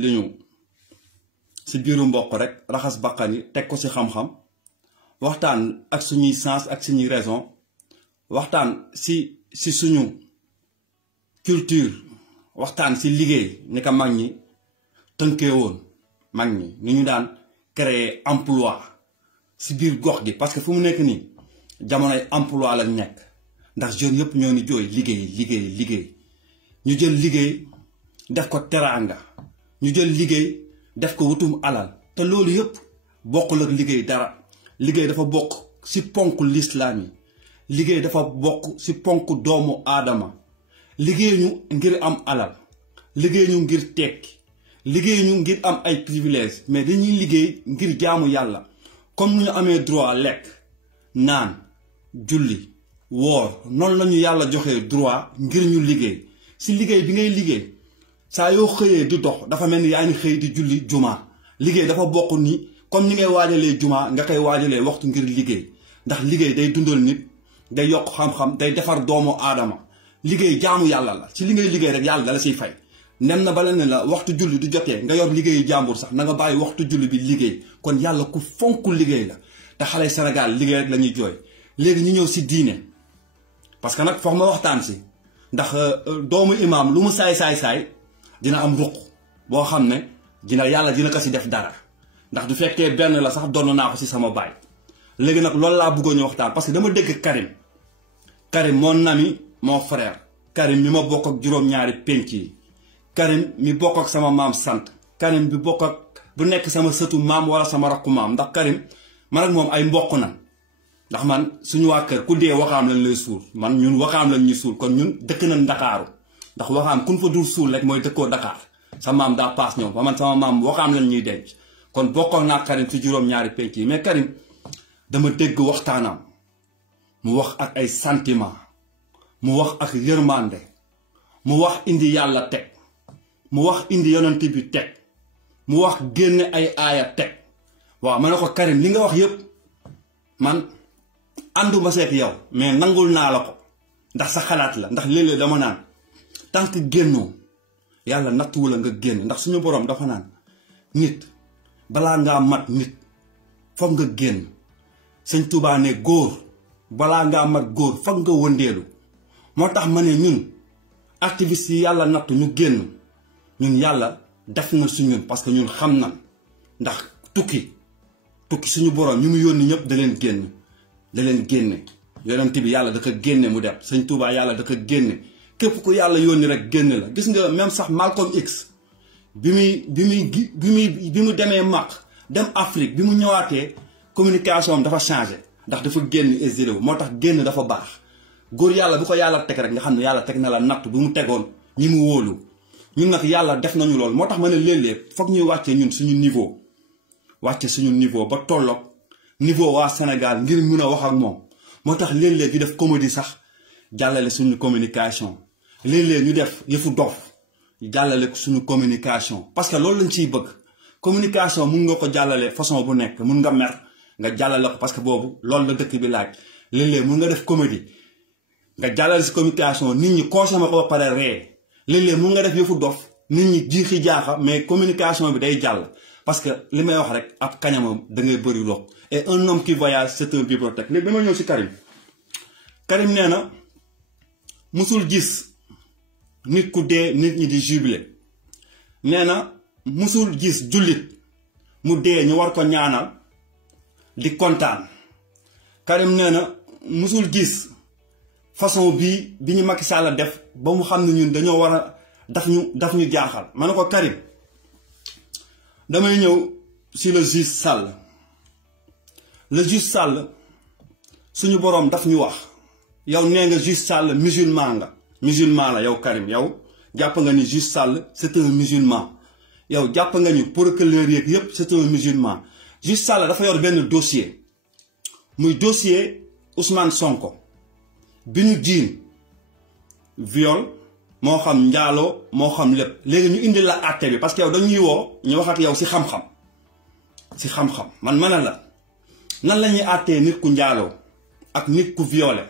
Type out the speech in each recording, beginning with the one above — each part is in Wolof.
li ñu si biiru mbokk rek raxas bakkan yi teg ko si xam-xam waxtaan ak suñuy sens ak suñuy raison waxtaan si suñu culture waxtaan si liggéey ni ko mag ñi tënkee woon mag ñi ni ñu daan créer emploi si biir gox gi parce que fu mu nekk nii jamonoy emploi lañ nekk ndax jeunes yëpp ñoo ni jooy liggéey ñu jël liggéey def ko teraanga ñu jël liggéey def ko wutum alal te loolu yëpp bokkul ak liggéey dara liggéey dafa bokk si ponk lislaam yi liggéey dafa bokk si ponk doomu aadama liggéey ñu ngir am alal liggéey ñu ngir tekki liggéey ñu ngir am ay privilèges mais dañuy liggéey ngir jaamu yàlla comme nu ñu amee droit lekk naan julli woor noonu la ñu yàlla joxee droit ngir ñu liggéey si liggéey bi ngay liggéey saa yoo xëyee di dox dafa mel ni yaa ngi xëy di julli juma liggéey dafa bokk ni comme ni ngay waajalee juma nga koy waajalee waxtu ngir liggéey ndax liggéey day dundal nit day yokk xam-xam day defar doomu aadama liggéey jaamu yàlla la ci li ngay liggéey rek yàlla dala siy fay nem na bala ne la waxtu julli du jotee nga yor liggéeyu jàmbur sax na nga bàyyi waxtu julli bi liggéey kon yàlla ku fonk liggéey la te xale Sénégal liggéey rek la ñuy jooy léegi ñu ñëw si diine parce que nag foog ma waxtaan si ndax doomu imaam lu mu saay dina am ruq boo xam ne yàlla dina ko si def dara ndax du fekkee benn la sax donn naa ko si sama baay léegi nag loolu laa bëggoon ñu waxtaan parce que dama dégg Karim mon ami mon frère Karim mi ma bokk ak juróom-ñaari penc yi Karim mi bokk ak sama maam sant Karim bi bokk ak bu nekk sama sëtu maam wala sama rakku maam ndax Karim man ak moom ay mbokk na ndax man suñu waa kër ku dee Wakaam lañ lay suul man ñun Wakaam lañ ñuy suul kon ñun dëkk nañ Ndakaaru ndax Wakaam kun fa dul suul rek mooy dëkkoo Dakar sa maam daa paas ñëw ba man sama maam Wakaam lañ ñuy denc kon bokkoon naa Karim ci juróom-ñaari penc yi mais Karim dama dégg waxtaanam mu wax ak ay sentiment mu wax ak yërmande mu wax indi yàlla teg mu wax indi yonent bi teg mu wax génne ay aaya teg waaw ma ne ko Karim li nga wax yëpp man ànduma seek yow mais nangul naa la ko ndax sa xalaat la ndax léeg-léeg dama naan tant que génnoo yàlla nattuwu la nga génn ndax suñu boroom dafa naan nit balaa ngaa mat nit foog nga génn sëñ Tuubaa ne góor balaa ngaa mat góor foog nga wëndeelu moo tax ma ne ñun activiste yi yàlla nattu ñu génn ñun yàlla def na su ñun parce que ñun xam na ndax tukki suñu boroom ñu mu yónni ñëpp da leen génne yonent bi yàlla da ko génne mu dem sëñ Tuubaa yàlla da ko génne képp ku yàlla yónni rek génne la gis nga même sax Malcolm X bi mu demee Mak dem Afrique bi mu ñëwaatee communication am dafa changé ndax dafa génn exilé moo tax génn dafa baax góor yàlla bu ko yàlla teg rek nga xam ne yàlla teg na la natt bu mu tegoon ñi mu wóolu ñun nag yàlla def nañu loolu moo tax ma ne léeg-léeg foog ñuy wàccee ñun suñu niveau ba tolloog niveau waa Sénégal ngir mun a wax ak moom moo tax léeg-léeg ñu def comédie sax jàllale suñu communication léeg-léeg ñu def yëfu dof jàllale suñu communication parce que loolu lañ ciy bëgg communication mun nga ko jàllale façon bu nekk mun nga mer nga jàllale ko parce que boobu loolu la dëkk bi laaj léeg-léeg mun nga def comédie nga jàllale si communication nit ñi consommé ko ba pare ree léeg-léeg mun nga def yëfu dof nit ñi jiixi jaaxa mais communication bi day jàll parce que li may wax rek ab kañamam da ngay bëri lox et un homme qui voyage c'est un bibliothèque léegi dama ñëw si Karim nee na musul gis nit ku dee nit ñi di jubilé nee na musul gis jullit mu dee ñu war ko ñaanal di kontaan Karim nee na musul gis façon bi ñu Macky Sall def ba mu xam ne ñun dañoo war a daf ñu jaaxal ma ne ko Karim damay ñëw si le juge Sall suñu boroom daf ñu wax yow nee nga juge Sall musulman la yow Karim yow jàpp nga ni juge Sall c'est un musulman yow jàpp nga ni procureur yeeg yépp c'est un musulman juge Sall dafa yor benn dossier muy dossier Ousmane Sonko bi ñu jiin viol moo xam njaaloo moo xam lépp léegi ñu indi la àtte bi parce que yow dañuy woo ñu wax ak yow si xam-xam man mën la nan la ñuy àttee nit ku njaaloo ak nit ku violé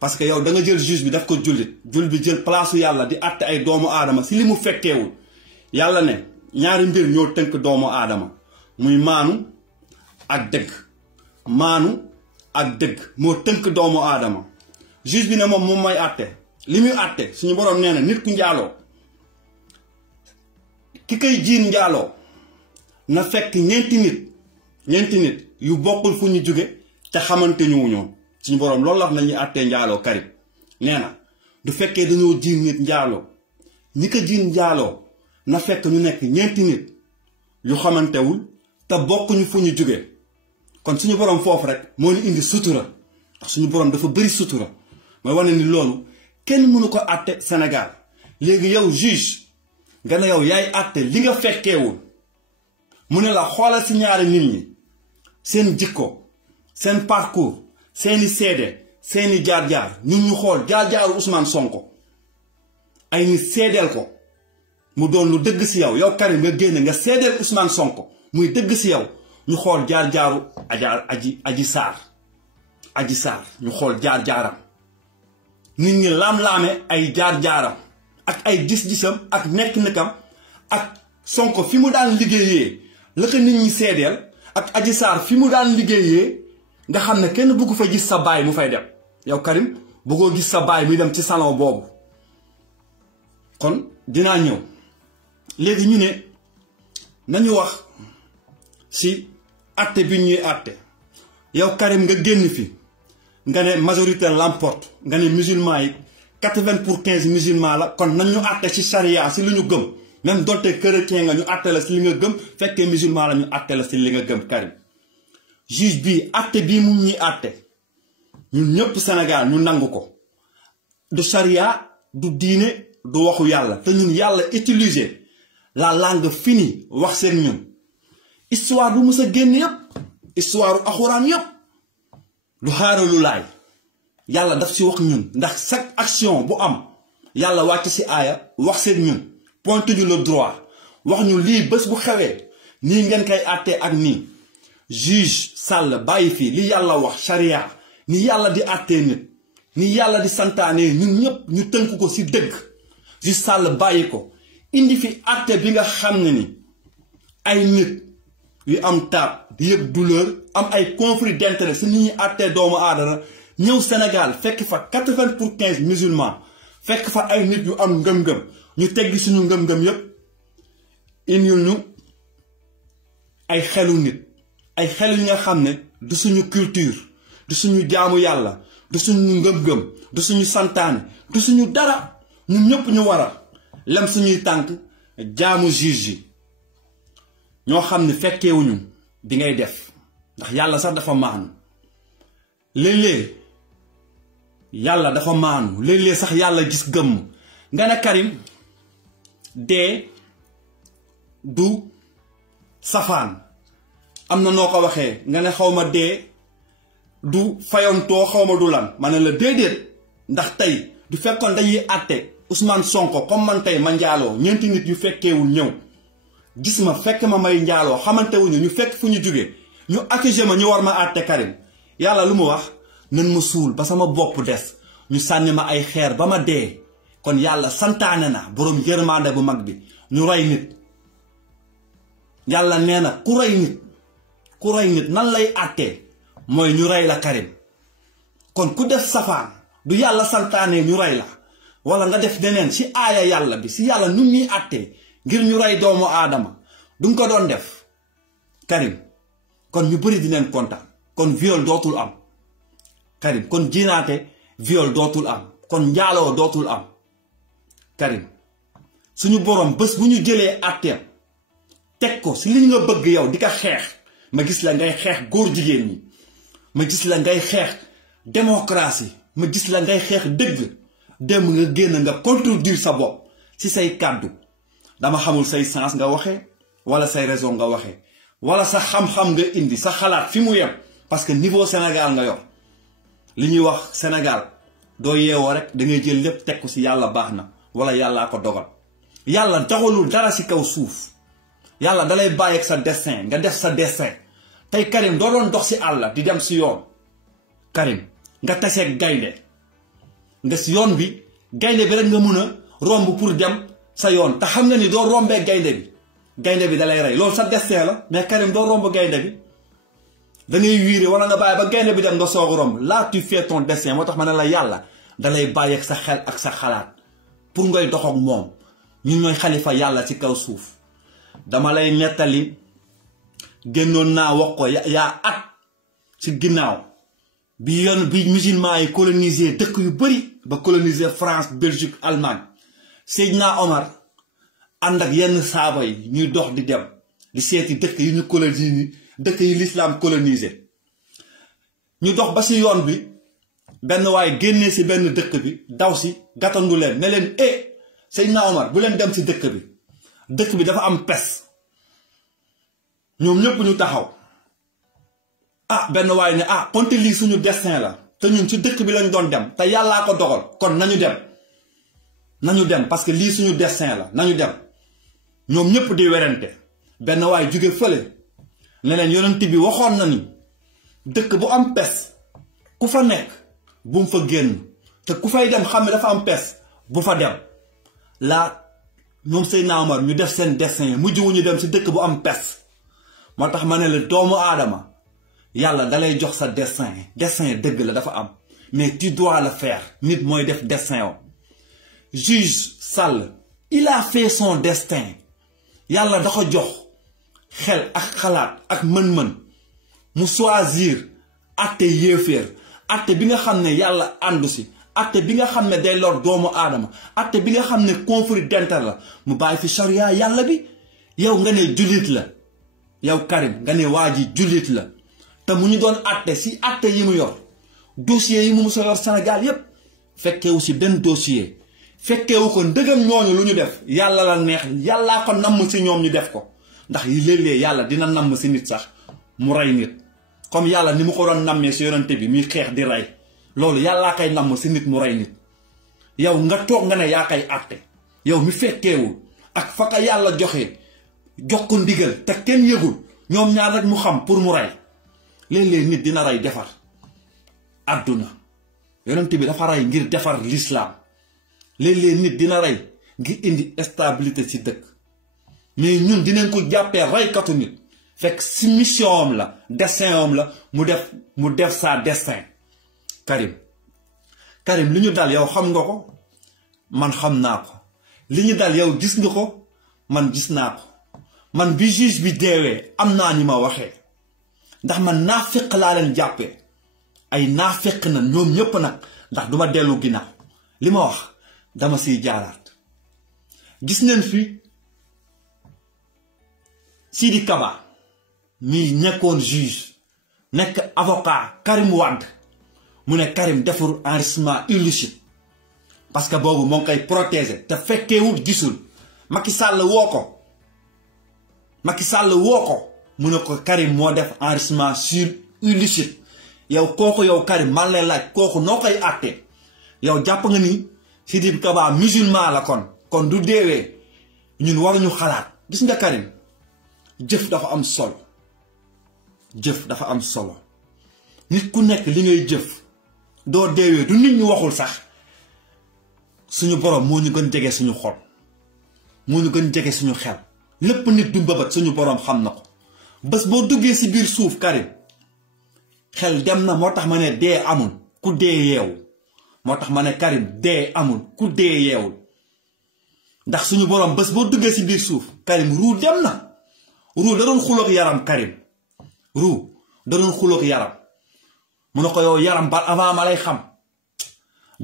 parce que yow da nga jël juge bi daf ko jullit bi jël place yàlla di àtte ay doomu aadama si li mu fekkeewul yàlla ne ñaari mbir ñoo tënk doomu aadama muy maanu ak dëgg. maanu ak dëgg moo tënk doomu aadama. juge bi ne moom mooy àtte li muy àtte suñu borom nee na nit ku njaaloo ki koy jiin njaaloo na fekk ñeenti nit yu bokkul fu ñu jóge te xamante ñu wuñoon suñu borom loolu la wax nañuy àttee njaaloo Karim nee na du fekkee dañoo jiin nit njaaloo ñi ko jiin njaaloo na fekk ñu nekk ñeenti nit yu xamantewul te bokkuñu fu ñu jóge kon suñu borom foofu rek moo ñu indi sutura ndax suñu borom dafa bëri sutura mooy wane ni loolu kenn mënu ko àtte Sénégal léegi yow juge nga ne yow yaay àtte li nga fekkeewul mu ne la xoolal si ñaari nit ñi seen jikko seen parcours seeni seede seeni jaar-jaar ñun ñu xool jaar-jaaru Ousmane Sonko ay nit seedeel ko mu doon lu dëgg si yow yow Karim nga génne nga seedeel Ousmane Sonko muy dëgg si yow ñu xool jaar-jaaru Adji Sarr ñu xool jaar-jaaram nit ñi laam-laame ay jaar-jaaram ak ay gis-gisam ak nekk-nekkam ak Sonko fi mu daan liggéeyee la ko nit ñi seedeel ak Adji Sarr fi mu daan liggéeyee nga xam ne kenn bëggu fa gis sa baay mu fay dem yow Karim bëggoo gis sa baay muy dem ci salon boobu kon dinaa ñëw léegi ñu ne nañu wax si àtte bi ñuy àtte yow Karim nga génn fi nga ne majorité l'emporte nga ne musulman yi 80% musulman la kon nañ ñu àtte ci charia si lu ñu gëm même donte chrétien nga ñu àtte la si li nga gëm fekkee musulman la ñu àtte la si li nga gëm Karim juge bi àtte bii mu ñuy àtte ñun ñëpp Sénégal ñu nangu ko du charia du diine du waxu yàlla te ñun yàlla utiliser la langue finie wax seen ñun histoire bu mës a génn yëpp histoire alxuraan yëpp lu xaaralu laay yàlla daf si wax ñun ndax chaque action bu am yàlla wàcc si aaya wax seen ñun pointe ñu le droit wax ñu lii bés bu xewee nii ngeen koy àttee ak nii juge Sall bàyyi fii li yàlla wax charia ni yàlla di àttee nit ni yàlla di santaane ñun ñëpp ñu tënk ko si dëgg juge Sall bàyyi ko indi fi àtte bi nga xam ne ni ay nit yu am taab di yëg douleur am ay conflit d'intérêt si nit ñi àttee doomu aadama ñëw Sénégal fekk fa 80% musulman fekk fa ay nit yu am ngëm-ngëm ñu teggi suñu ngëm-ngëm yépp indil ñu ay xelu nit ay xel yi nga xam ne du suñu culture du suñu jaamu yàlla du suñu ngëm-ngëm du suñu santaane du suñu dara ñun ñëpp ñu war a lem suñuy tànk jaamu juge yi ñoo xam ne fekkeewuñu di ngay def ndax yàlla sax dafa maanu léeg-léeg yàlla dafa maanu léeg-léeg sax yàlla gis gëmm nga ne Karim dee du safaan am na noo ko waxee nga ne xaw ma dee du fayontoo xaw ma du lan ma ne la déedéet ndax tey du fekkoon dañuy àtte Ousmane Sonko comme man tey ma njaaloo ñeenti nit yu fekkeewul ñëw gis ma fekk ma may njaaloo xamante wuñu ñu fekk fu ñu jóge ñu accusé ma ñu war ma àtte Karim yàlla lu mu wax nan ma suul ba sama bopp des ñu sànni ma ay xeer ba ma dee kon yàlla santaane na boroom yërmande bu mag bi ñu rey nit yàlla nee na ku rey nit nan lay àttee mooy ñu rey la Karim kon ku def safaan du yàlla santaane ñu rey la wala nga def neneen si aaya yàlla bi si yàlla nun ñuy àttee ngir ñu rey doomu aadama duñ ko doon def Karim kon ñu bëri dineen kontaan kon viol dootul am Karim kon jiinaate viol dootul am kon njaaloo dootul am Karim suñu borom bés bu ñu jëlee àtteem teg ko si li nga bëgg yow di ko xeex ma gis la ngay xeex góor jigéen ñi ma gis la ngay xeex démocratie ma gis la ngay xeex dëgg dem nga génn nga contredire sa bopp si say kàddu dama xamul say sens nga waxee wala say raison nga waxee wala sa xam-xam nga indi sa xalaat fi mu yem parce que niveau Sénégal nga yor li ñuy wax Sénégal doo yeewoo rek da ngay jël lépp teg ko si yàlla baax na wala yàllaa ko dogal yàlla dogalul dara si kaw suuf yàlla dalay bàyyi ak sa destin nga def sa destin tey Karim doo doon dox si àll di dem si yoon Karim nga taseeg gaynde nga si yoon bi gaynde bi rek nga mun a romb pour dem sa yoon te xam nga ni doo rombee gaynde bi gaynde bi dalay rey loolu sa destin la mais Karim doo romb gaynde bi da ngay wiire wala nga bàyyi ba gaynde bi dem nga soog a romb là tu fais ton destin moo tax ma ne la yàlla dalay bàyyi ak sa xel ak sa xalaat pour ngay dox ak moom ñun ñooy xalifa yàlla ci kaw suuf. dama lay nettali génnoon naa wax ko yaa at ci ginnaaw bi musulman yi colonisé dëkk yu bëri ba colonisé France Belgique Allemagne Seydina Omar ànd ak yenn saaba yi ñuy dox di dem di seeti dëkk yi ñu colonisé dëkk yi l'islam colonisé ñu dox ba ci yoon bi benn waaye génnee ci benn dëkk bi daw ci gàttandu leen ne leen Seydina Omar bu leen dem ci dëkk bi dafa am pes ñoom ñëpp ñu taxaw benn waaye ne konte lii suñu destin la te ñun ci dëkk bi lañ doon dem te yàllaa ko dogal kon nañu dem parce que lii suñu destin la nañu dem ñoom ñëpp di werante benn waaye jóge fële ne leen yonent bi waxoon na ni dëkk bu am pes ku fa nekk bu mu fa génn te ku fay dem xam ne dafa am pes bu fa dem laa ñoom Seydina Omar ñu def seen destin mujj wu ñu dem ci dëkk bu am pes moo tax ma ne la doomu aadama yàlla dalay jox sa destin dëgg la dafa am mais tu dois le faire nit mooy def destin o juge Sall il a fait son destin yàlla da ko jox xel ak xalaat ak mën-mën mu choisir atte yéeféer atte bi nga xam ne yàlla àndu si atte bi nga xam ne day lor doomu aadama atte bi nga xam ne conflit d'intérêt la mu bàyyi fi charia yàlla bi yow nga ne jullit la yow Karim nga ne waa ji jullit la te mu ñu doon atte si atte yi mu yor dossier yi mu musa yor Sénégal yépp fekkewu si benn dossier fekkewu ko ndëgam ñooñu lu ñu def yàlla la neex yàllaa ko namm si ñoom ñu def ko ndax yi léeg-léeg yàlla dina namm si nit sax mu rey nit comme yàlla ni mu ko doon nammee si yonante bi muy xeex di rey loolu yàllaa koy namm si nit mu rey nit yow nga toog nga ne yaa koy atte yow mi fekkeewul ak fa ka yàlla jox ko ndigal te kenn yëgul ñoom ñaar rek mu xam pour mu rey léeg-léeg nit dina rey defar àdduna yonent bi dafa rey ngir defar l'islam léeg-léeg nit dina rey ngir indi stabilité ci dëkk mais ñun dinañ ko jàppee reykatu nit fekk si mission am la destin am la mu def sa destin. Karim li ñu dal yow xam nga ko man xam naa ko li ñu dal yow gis nga ko man gis naa ko man bi juge bi deewee am naa ni ma waxee ndax man naafeq laa leen jàppee ay naafeq na ñoom ñëpp nag ndax duma dellu ginnaaw li ma wax dama siy jaaraat gis neen fi Sidi Kaba mi nekkoon juge nekk avocat Karim Wade mu ne Karim deful enrichissement illicite parce que boobu moo ngi koy protéger te fekkeewut gisul Macky Sall woo ko mu ne ko Karim moo def enrichissement sur illicite yow kooku yow Karim man lay laaj kooku noo koy àttee yow jàpp nga ni Sidi Kaba musulman la kon du deewee ñun waruñu xalaat gis nga Karim jëf dafa am solo nit ku nekk li ngay jëf doo deewee du nit ñu waxul sax suñu borom moo ñu gën jege suñu xol moo ñu gën jege suñu xel lépp nit du mbëbët suñu borom xam na ko bés boo duggee si biir suuf Karim xel dem na moo tax ma ne dee amul ku dee yeewu moo tax ma ne Karim dee amul ku dee yeewul ndax suñu borom bés boo duggee si biir suuf Karim ruu dem na ruu da doon xuloog yaram Karim ruu da doon xuloog yaram mu ne ko yow yaram ba avant ma lay xam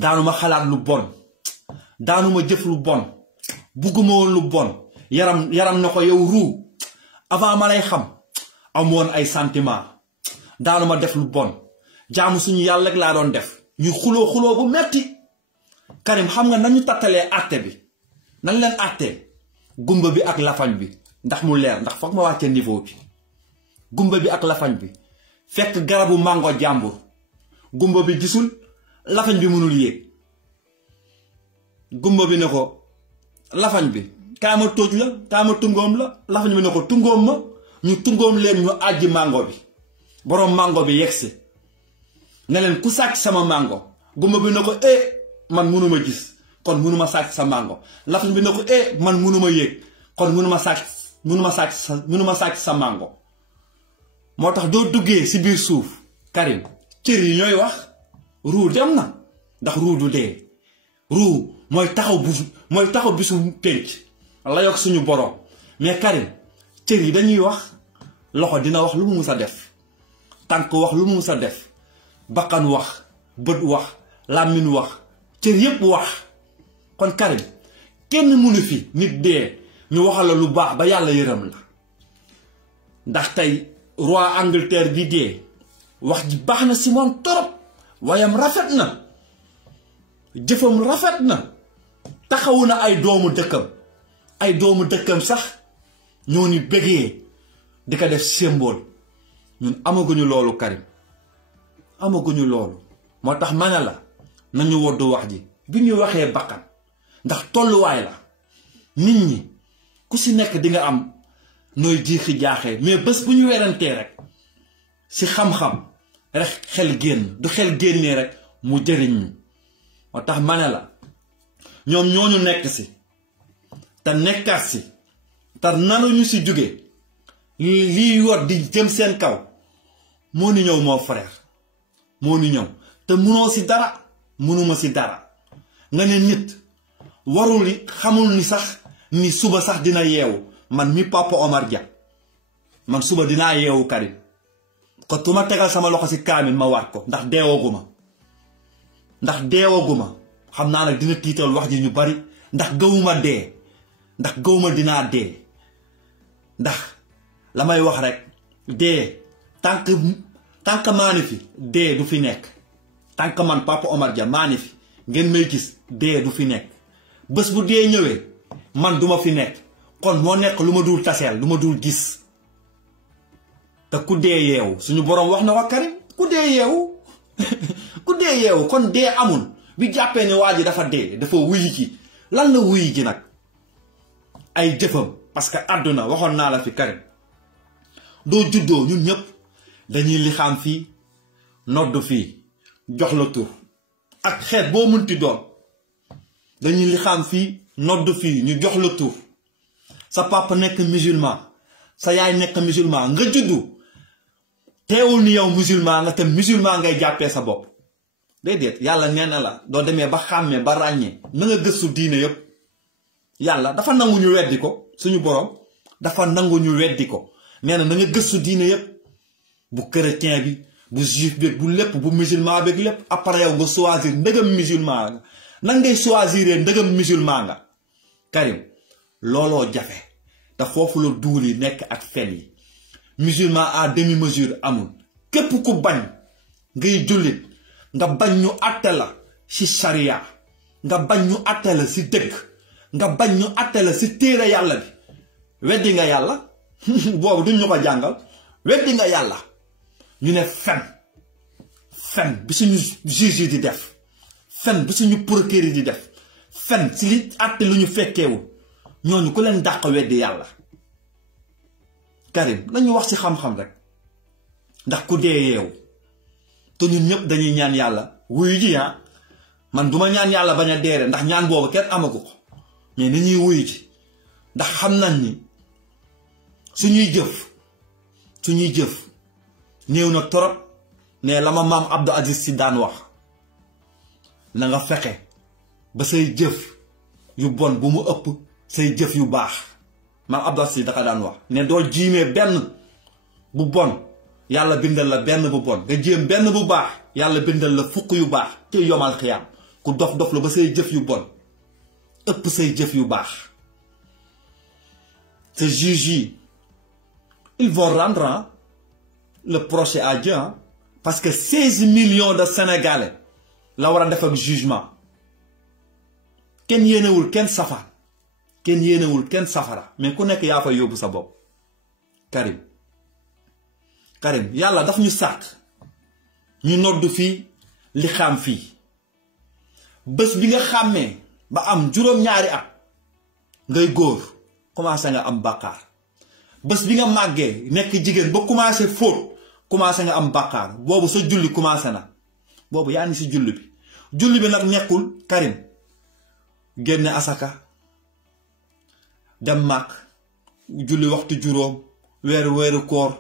daanuma xalaat lu bon daanuma jëf lu bon bugguma woon lu bon yaram na ko yow ruu avant ma lay xam amoon ay sentiment daanuma def lu bon jaamu suñu yàlla rek laa doon def ñu xuloo bu metti Karim xam nga nañu tattalee àtte bi nañ leen àttee gumba bi ak lafañ bi ndax mu leer ndax foog ma wàccee niveau bi gumba bi ak lafañ bi fekk garabu mango jàmbur gumba bi gisul lafañ bi mënul yéeg gumba bi ne ko lafañ bi kaa ma tóoj la kaa ma tungoom la lafañ bi ne ko tungoom ma ñu tungoom leen ñu àjji mango bi boroom mango bi yegsi ne leen ku sàcc sama mango gumba bi ne ko man mënuma gis kon mënuma sàcc sa mango lafañ bi ne ko man mënuma yéeg kon mënuma sàcc mënuma sàcc sa mango moo tax doo duggee si biir suuf Karim cër yi ñooy wax ruu dem na ndax ruu du dee ruu mooy taxaw bisu pénc la yokk suñu borom mais Karim cër yi dañuy wax loxo dina wax lu mu mus a def tànk wax lu mu mus a def bakkan wax bët wax làmmiñ wax cër yépp wax kon Karim kenn mënu fi nit dee ñu waxal la lu baax ba yàlla yërëm la ndax tey roi Angleterre bi dee wax ji baax na si moom torop wayam rafet na jëfam rafet na taxawu na ay doomu dëkkam sax ñoo ni bëggee di ko def symbole ñun amaguñu loolu Karim amaguñu loolu moo tax ma ne la nañu woddu wax ji bi ñu waxee bakkan ndax tolluwaay la nit ñi ku si nekk di nga am nooy jiixi jaaxee mais bés bu ñu werantee rek si xam-xam rek xel génn du xel génnee rek mu jëriñ ñu moo tax ma ne la ñoom ñooñu nekk si te nekkaat si te nanuñu si jóge lii yor di jëm seen kaw moo ni ñëw moo frère moo ni ñëw te munoo si dara munuma si dara nga ne nit warul xamul ni sax ni suba sax dina yeewu man mi Papa Omar Dia man suba dinaa yeewu Karim ko tu ma tegal sama loxo si kaamil ma waat ko ndax deewaguma xam naa nag dina tiital wax ji ñu bari ndax gëwuma dee ndax gëwuma dinaa dee ndax la may wax rek dee tànk maa ni fi dee du fi nekk tànk man Papa Omar Dia maa ni fi ngeen may gis dee du fi nekk bés bu dee ñëwee man duma fi nekk kon moo nekk lu ma dul taseel lu ma dul gis te ku dee yeewu suñu boroom wax na wa Karim ku dee yeewu kon dee amul bi jàppee ne waa ji dafa dee dafa wuyi ci lan la wuyi ji nag ay jëfam parce que àdduna waxoon naa la fi Karim doo juddoo ñun ñëpp dañuy lixaam fii nodd fii jox la tur ak xeet boo munti doon dañuy lixaam fii nodd fii ñu jox la tur sa papa nekk musulman sa yaay nekk musulman nga juddu teewul ni yow musulman nga te musulman ngay jàppee sa bopp déedéet yàlla nee na la doo demee ba xàmmee ba ràññee na nga gëstu diine yépp yàlla dafa nangu ñu weddi ko suñu borom dafa nangu ñu weddi ko nee na nga gëstu diine yépp bu chrétien bi bu juif bi bu lépp bu musulman bi lépp après yow nga choisir ndëgam musulman nga nan ngay choisir ndëgam musulman nga Karim looloo jafe te foofu la duul yi nekk ak fen yi musulman à demi mesure amul képp ku bañ ngay jullit nga bañ ñu àtte la ci charia nga bañ ñu àtte la ci dëgg nga bañ ñu àtte la ci téere yàlla bi weddi nga yàlla boobu duñ ñu ko jàngal weddi nga yàlla ñu ne fen bi suñu juge yi di def fen bi suñu procureur yi di def fen ci li àtte lu ñu fekkeewul ñooñu ku leen dàq weddi yàlla Karim nañu wax ci xam-xam rek ndax ku dee yeewu te ñun ñëpp dañuy ñaan yàlla wuyu ji man duma ñaan yàlla bañ a deere ndax ñaan boobu kenn amagu ko mais nañuy wuyu ji ndax xam nañ ni suñuy jëf néew na torop ne la ma maam Abdou Aziz Sy daan wax na nga fexe ba say jëf yu bon bu mu ëpp say jëf yu baax maam Abdou Aziz Sy daka daan wax ne doo jiimee benn bu bon yàlla bindal la benn bu bon nga jéem benn bu baax yàlla bindal la fukk yu baax ci yomal xiyaam ku dof la ba say jëf yu bon ëpp say jëf yu baax te juges yi ils vont rendre le procès à Dieu parce que 16 millions de Sénégalais la war a def ak jugement kenn yéenewul kenn safara mais ku nekk yaa fa yóbbu sa bopp Karim yàlla daf ñu sàkk ñu nodd fii li xam fii bés bi nga xàmmee ba am juróom-ñaari at ngay góor commencé nga am bàkkaar bés bi nga màggee nekk jigéen ba commencé fóot commencé nga am bàkkaar boobu sa julli commencé na boobu yaa ngi si julli bi nag nekkul Karim génne asaka dem màkk julli waxtu juróom weeru koor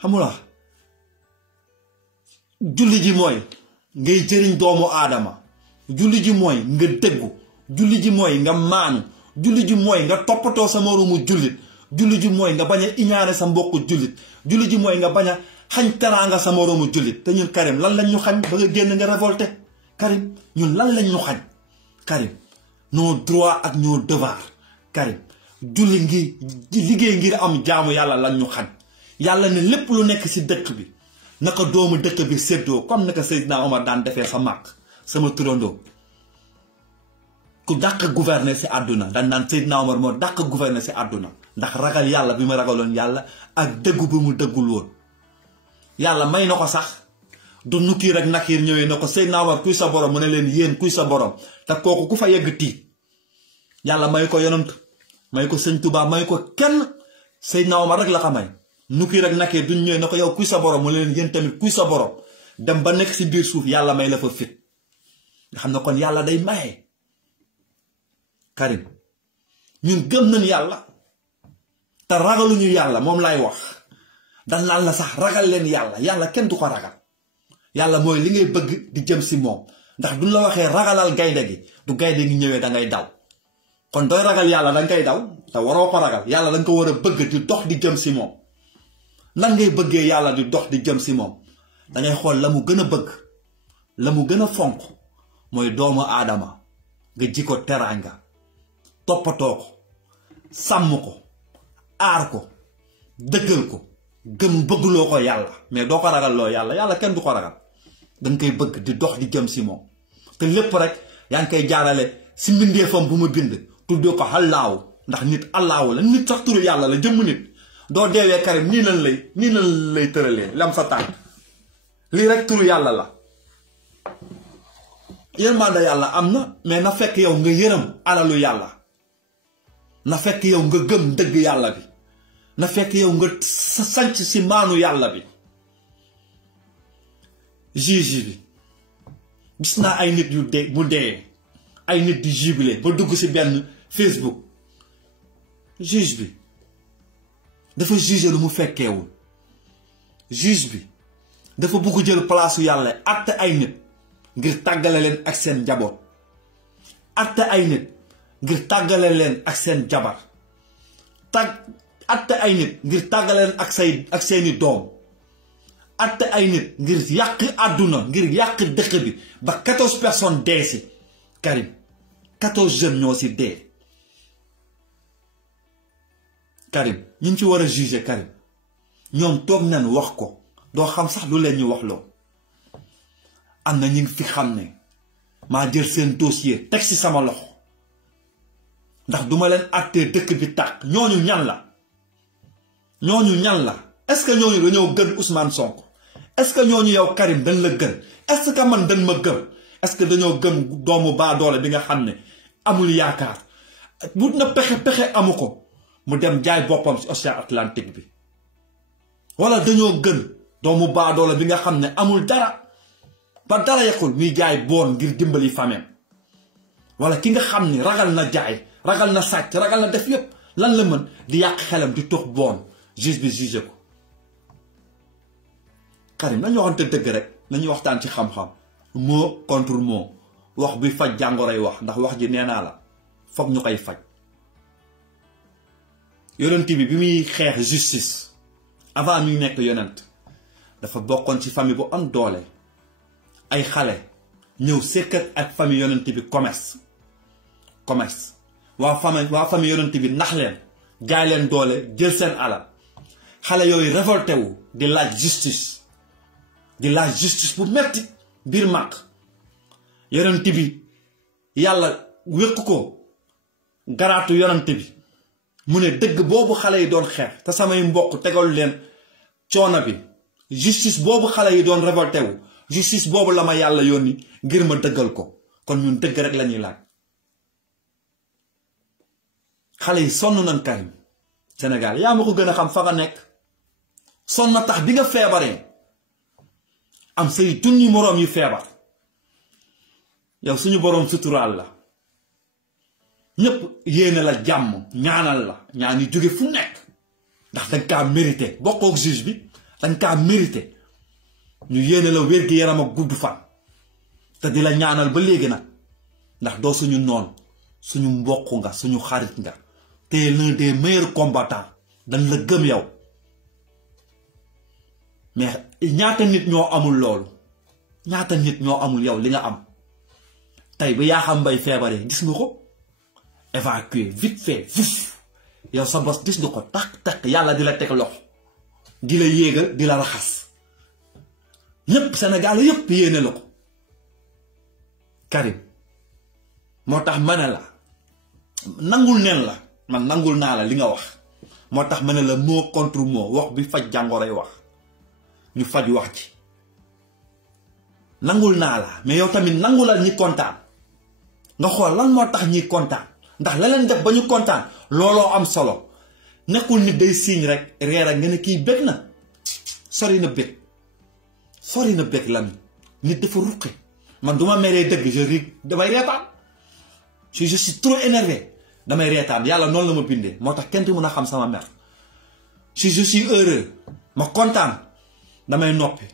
xamula julli ji mooy ngay jëriñ doomu aadama julli ji mooy nga dëggu julli ji mooy nga maanu julli ji mooy nga toppatoo sa moroomu jullit julli ji mooy nga bañ a iñaane sa mbokku jullit julli ji mooy nga bañ a xañ teraanga sa moroomu jullit te ñun Karim lan lañ ñu xañ ba nga génn nga révolté Karim ñun lan lañ ñu xañ Karim nos droits ak nos devoirs Karim julli ngi liggéey ngir am jaamu yàlla lañ ñu xañ yàlla ne lépp lu nekk ci dëkk bi naka doomu dëkk bi séddoo comme naka Seydina Omar daan defee sa màq sama turandoo ku dàq gouverner ci àdduna dañ naan Seydina Omar moo dàq gouverner ci àdduna ndax ragal yàlla bi ma ragaloon yàlla ak dëggu bi mu dëggul woon yàlla may na ko sax du nukkiir ak nakiir ñëwee na ko Seydina Omar kuy sa borom mu ne leen yéen kuy sa borom te kooku ku fa yegg tiit yàlla may ko yonant may ko sëñ Tuubaa may ko kenn Seydina Omar rek la ko may nukkiir ak nakiir duñ ñëwee na ko yow kuy sa borom mu ne leen yéen tamit kuy sa borom dem ba nekk ci biir suuf yàlla may la fa fit nga xam ne kon yàlla day maye Karim ñun gëm nañ yàlla te ragaluñu yàlla moom lay wax dañ naan la sax ragal leen yàlla kenn du ko ragal yàlla mooy li ngay bëgg di jëm ci moom ndax duñ la waxee ragalal gaynde gi du gaynde gi ñëwee da ngay daw kon doy ragal yàlla da ngay daw te waroo ko ragal yàlla da nga ko war a bëgg di dox di jëm ci moom nan ngay bëggee yàlla di dox di jëm ci moom dangay xool la mu gën a bëgg la mu gën a fonk mooy doomu aadama nga ji ko teraanga toppatoo ko sàmm ko aar ko dëggal ko gëm bëggloo ko yàlla mais doo ko ragal loo yàlla kenn du ko ragal danga koy bëgg di dox di jëm ci moom te lépp rek yaa ngi koy jaarale ci mbindeefam bu mu bind tuddee ko Allaahu ndax nit Allaahu la nit sax turu yàlla la jëmm nit doo deewee Karim nii lan lay tëralee lam sa tànk lii rek turu yàlla la yërmande yàlla am na mais na fekk yow nga yërëm alalu yàlla na fekk yow nga gëm dëgg yàlla bi na fekk yow nga sanc ci maanu yàlla bi juge bi gis naa ay nit yu dee mu dee ay nit di jubilé ba dugg ci benn Facebook juge bi dafa juge lu mu fekkeewul juge bi dafa bugg jël palaasu yàlla àtte ay nit ngir tàggale leen ak seen njaboot àtte ay nit ngir tàggale leen ak seen jabar àtte ay nit ngir tàggale leen ak seeni doom àtte ay nit ngir yàq àdduna ngir yàq dëkk bi ba 14 personnes dee ci Karim 14 jeunes ñoo ci dee Karim ñu ci war a juger Karim ñoom toog nañ wax ko doo xam sax lu leen ñu wax loo am na ñu fi xam ne maa jël seen dossier teg ci sama loxo ndax duma leen àttee dëkk bi tàkk ñooñu ñan la est-ce que ñooñu dañoo gën Ousmane Sonko est-ce que ñooñu yow Karim dañ la gën est-ce que man dañ ma gëm est-ce que dañoo gëm doomu baadoole bi nga xam ne amul yaakaar bu na pexe amu ko mu dem jaay boppam ci Océan Atlantique bi wala dañoo gën doomu baadoole bi nga xam ne amul dara ba dara yàqul muy jaay boon ngir dimbali famem wala ki nga xam ni ragal na jaay ragal na sàcc ragal na def yépp lan la mën di yàq xelam di tox boon juge bi juge ko Karim nañu waxante dëgg rek nañu waxtaan ci xam-xam mot contre mot wax bi faj jàngoroy wax ndax wax ji nee naa la foog ñu koy faj yonent bi muy xeex justice avant muy nekk yonent dafa bokkoon ci famille bu am doole ay xale ñëw sekkat ak famille yonent bi commerce waa famille yonent bi nax leen jaay leen doole jël seen alal xale yooyu révolté wu di laaj justice bu metti biir màq yonent bi yàlla wékk ko garaatu yonent bi mu ne dëgg boobu xale yi doon xeex te samay mbokk tegal leen coono bi justice boobu xale yi doon révolté wu justice boobu la ma yàlla yónni ngir ma dëggal ko kon ñun dëgg rek lañuy laaj xale yi sonn nañ Karim Sénégal yaa ma ko gën a xam fa nga nekk sonn na tax bi nga feebaree am say junni moroom yu feebar yow suñu boroom suturaal la ñëpp yéene la jàmm ñaanal la ñaan yi jóge fu nekk ndax dañ kaa mérité bokkook juge bi dañ kaa mérité ñu yéene la wér-gi-yaram ak gudd fan te di la ñaanal ba léegi nag ndax doo suñu noon suñu mbokk nga suñu xarit nga te l'un des meilleurs combattants dañ la gëm yow mais ñaata nit ñoo amul loolu ñaata nit ñoo amul yow li nga am tey ba yaa xam mbay feebaree gis nga ko évacuer vite fait vuf yow sa bos gis nga ko tak yàlla di la teg loxo di la yéegal di la raxas ñépp Sénégal yépp yéene la ko Karim moo tax ma ne la nangul neen la man nangul naa la li nga wax moo tax ma ne la mot contre mot wax bi faj jàngoroy wax ñu faj wax ci nangul naa la mais yow tamit nangulal ñi kontaan nga xool lan moo tax ñi kontaan ndax la leen def ba ñu kontaan looloo am solo nekkul nit day siiñ rek reer ak nga ne kii bëgg na sori na bëgg la nit dafa ruqe man duma meree dëgg je ris damay reetaan si je suis trop énervé damay reetaan yàlla noonu la ma bindee moo tax kenn du mën a xam sama mer si je suis heureux ma kontaan damay noppi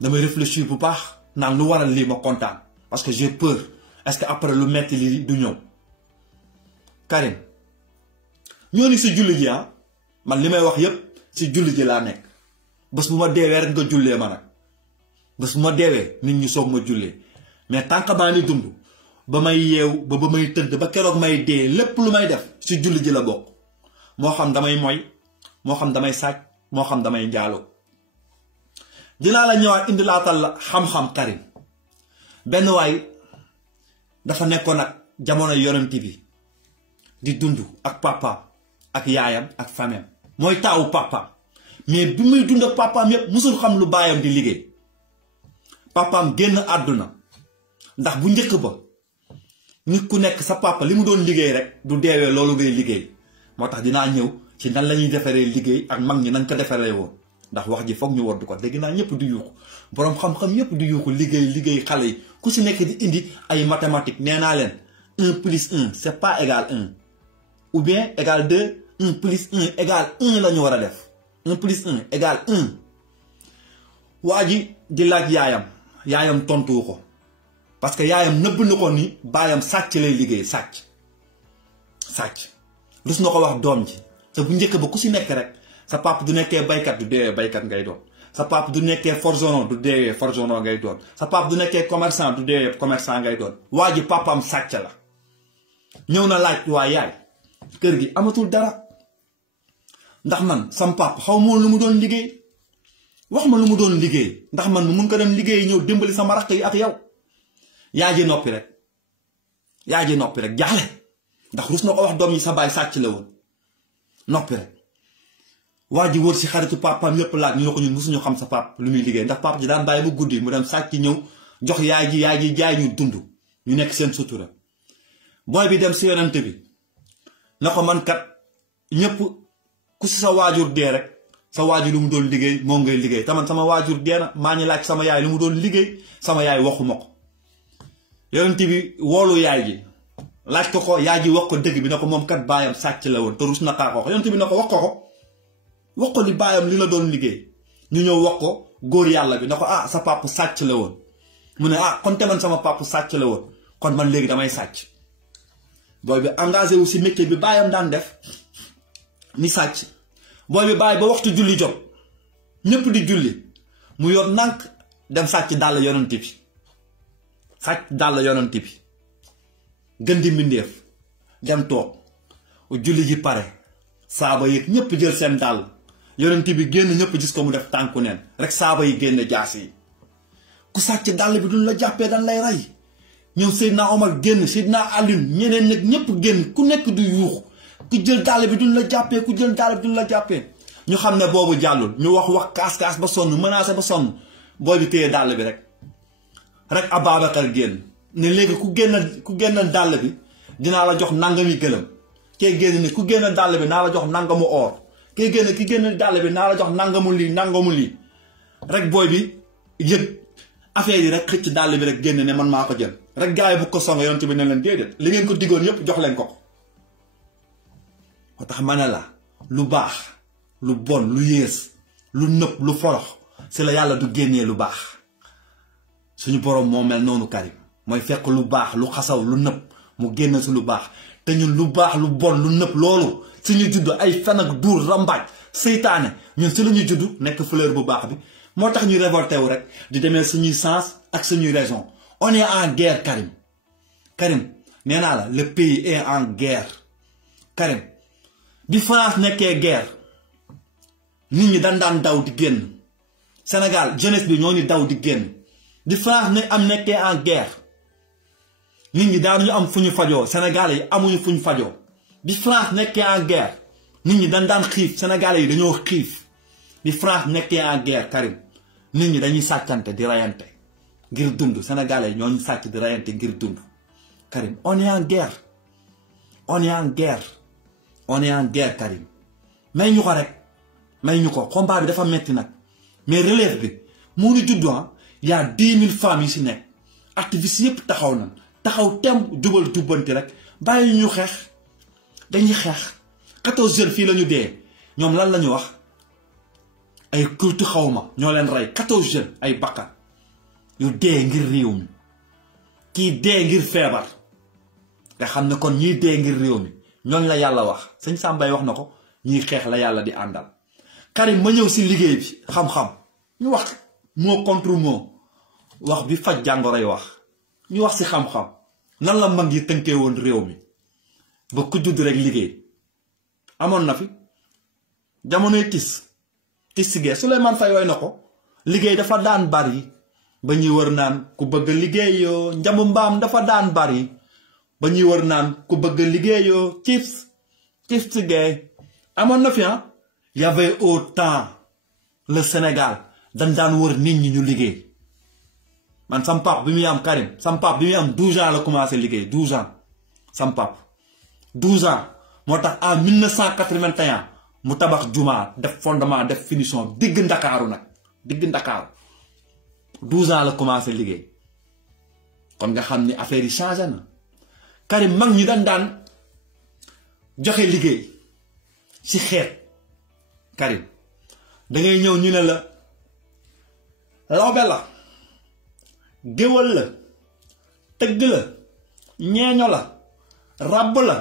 damay réfléchir bu baax naan lu waral lii ma kontaan parce que j'ai peur est-ce que après lu metti li du ñëw Karim ñoo ni si julli ji man li may wax yépp si julli ji laa nekk bés bu ma deewee rek nga jullee ma nag bés bu ma deewee nit ñi soog ma jullee mais tant que maa ni dund ba may yeew ba may tëdd ba keroog may dee lépp lu may def si julli ji la bokk moo xam damay moy moo xam damay sàcc moo xam damay njaaloo dinaa la ñëwaat indi laatal la xam-xam Karim benn waay dafa nekkoon ak jamono yonent bi di dund ak papaam ak yaayam ak fameem mooy taawu papaam mais bi muy dund ak papaam yépp musul xam lu baayam di liggéey papaam génn àdduna ndax bu njëkk ba nit ku nekk sa papa li mu doon liggéey rek du deewee loolu ngay liggéey moo tax dinaa ñëw ci nan la ñuy defaree liggéey ak mag ñi nañ ko defaree woon ndax wax ji foog ñu woddu ko dégg naa ñëpp di yuuxu boroom xam-xam yëpp di yuuxu liggéey xale yi ku si nekk di indi ay mathématiques nee naa leen 1 plus 1 c'est pas égal 1 ou bien égal 2 1 plus 1 égal 1 la ñu war a def 1 plus 1 égal 1 waa ji di laaj yaayam tontuwu ko parce que yaayam nëbb na ko ni baayam sàcc lay liggéey sàcc rus na ko wax doom ji te bu njëkk ba ku si nekk rek sa papa du nekkee baykat du deewee baykat ngay doon sa papa du nekkee forgeron du deewee forgeron ngay doon sa papa du nekkee commerçant du deewee commerçant ngay doon waa ji papaam sàcc la ñëw na laaj waa yaay kër gi amatul dara ndax man sam papa xaw ma lu mu doon liggéey wax ma lu mu doon liggéey ndax man mu mun ko dem liggéey ñëw dimbali sama rakk yi ak yow yaa ji noppi rek jaaxle ndax rus na ko wax doom yi sa baay sàcc la woon noppi rek waa ji wër si xaritu papaam yépp laaj ñu ne ko ñun musuñu xam sa pap lu muy liggéey ndax papa ji daan bàyyi ba guddi mu dem sàcc ñëw jox yaay ji jaay ñu dund ñu nekk seen sutura booy bi dem si yonent bi na ko man kat ñëpp ku si sa waajur dee rek sa waajur lu mu doon liggéey moo ngay liggéey taman sama waajur dee na maa ngi laaj sama yaay lu mu doon liggéey sama yaay waxuma ko yonent bi woolu yaay ji laaj ko yaay ji wax ko dëgg bi na ko moom kat baayam sàcc la woon te rus na kaa ko yonent bi na ko wax ko li baayam li la doon liggéey ñu ñëw wax ko góor yàlla bi na ko sa papa sàcc la woon mu ne kon te man sama papa sàcc la woon kon man léegi damay sàcc booy bi engagé wu si métier bi baayam daan def ni sàcc booy bi bàyyi ba waxtu julli jot ñëpp di julli mu yor nànk dem sàcc dàll yonent bi gën di mbindeef dem toog julli ji pare saaba yi ñëpp jël seen dàll yonent bi génn ñëpp gis ko mu def tànku neen rek saaba yi génn jaas yi ku sàcc dàll bi duñ la jàppee dañ lay rey ñëw Seydina Omar génn Seydina Alioune ñeneen nag ñëpp génn ku nekk du yuux ku jël dàll bi duñ la jàppee ku jël dàll bi duñ la jàppee ñu xam ne boobu jàllul ñu wax kaas ba sonn menacé ba sonn booy bi téye dàll bi rek Ababacar génn ne léegi ku génn dàll bi dinaa la jox nangami gëlëm kee génn ni ku génn dàll bi naa la jox nangamu or ki génn dàll bi naa la jox nangamu lii rek booy bi yëg affaire yi rek xëcc dàll bi rek génn ne man maa ko jël rek gars yi bu ko song yonent bi ne leen déedéet li ngeen ko diggoon yëpp jox leen ko moo tax ma ne la lu baax lu bon lu yées lu nëpp lu forox si la yàlla du génnee lu baax suñu borom moo mel noonu Karim mooy fekk lu baax lu xasaw lu nëpp mu génn si lu baax te ñun lu baax lu bon lu nëpp loolu suñu judd ay fen ak duur rambaaj seytaane ñun si la ñuy judd nekk fleur bu baax bi moo tax ñu révolté wu rek di demee suñuy sens ak suñuy raison on est en guerre Karim nee naa la le pays est en guerre Karim bi France nekkee guerre nit ñi daan daw di génn Sénégal jeunesse bi ñoo ni daw di génn di France nekkee en guerre nit ñi daanuñu am fu ñu fajoo Sénégalais yi amuñu fu ñu fajoo bi France nekkee en guerre nit ñi daan xiif Sénégalais yi dañoo xiif bi France nekkee en guerre Karim nit ñi dañuy sàccante di rayante ngir dund Sénégalais yi ñoo ñu sàcc di rayante ngir dund Karim on est en guerre on est en guerre on est en guerre Karim may ñu ko rek may ñu ko combat bi dafa metti nag mais relève bi mu ngi judd y a 10 000 femmes yu si nekk activistes yëpp taxaw na taxaw tem jubal jubbanti rek bàyyi ñu xeex dañuy xeex 14 jeunes fii la ñu dee ñoom lan la ñu wax ay kultu xawma ñoo leen rey 14 jeunes ay bakkan yu dee ngir réew mi kii dee ngir feebar nga xam ne kon ñiy dee ngir réew mi ñooñ la yàlla wax sëñ Sambay wax na ko ñiy xeex la yàlla di àndal Karim ma ñëw si liggéey bi xam-xam ñu wax mot contre mot wax bi faj jàngoro yi wax ñu wax si xam-xam nan la mag yi tënkee woon réew mi ba ku judd rek liggéey amoon na fi jamonoy tis si gee Souleymane Faye woy na ko liggéey dafa daan bari ba ñuy wër naan ku bëgg liggéeyoo njambu mbaam dafa daan bari ba ñuy wër naan ku bëgg liggéeyoo tis si gee amoon na fi y avait autant le Sénégal daan wër nit ñi ñu liggéey man sam pap bi muy am Karim sam pap bi muy am 12 ans la commencé liggéey 12 ans sam pap 12 ans moo tax en 1981 mu tabax jumaa def fondement def finition digg Ndakaaru nag digg Ndakaaru 12 ans la commencé liggéey kon nga xam ni affaire yi changé na Karim mag ñi daan joxe liggéey ci xeet Karim da ngay ñëw ñu ne la lawbe la géwël la tëgg la ñeeño la ràbb la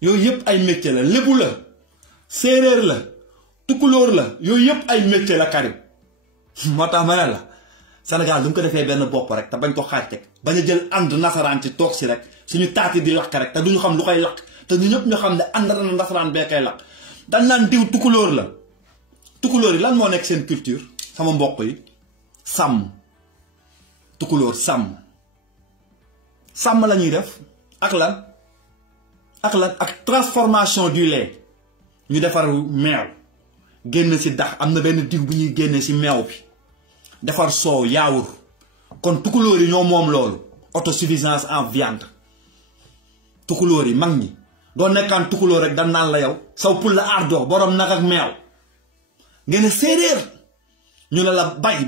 yooyu yëpp ay métier la lébu la séeréer la tukulóor la yooyu yëpp ay métier la Karim moo tax ma ne la Sénégal du mu ko defee benn bopp rek te bañ ko xaaj teg bañ a jël ànd nasaraan ci toog si rek suñu taati di lakk rek te duñu xam lu koy lakk te ñu ñëpp ñu xam ne ànd na nasaraan bee koy lakk dañ naan diw tukulóor la tukulóor yi lan moo nekk seen culture sama mbokk yi sàmm tukulóor sàmm la ñuy def ak lan ak transformation du lait ñu defar meew génn ci dax am na benn diw bu ñuy génne ci meew bi defar soow yaawur kon tukulóor yi ñoo moom loolu autosuffisance en viande tukulóor yi mag ñi doo nekkaan tukulóor rek dan naan la yow saw pul la ardo borom nag ak meew ngeen séeréer ñu ne la bay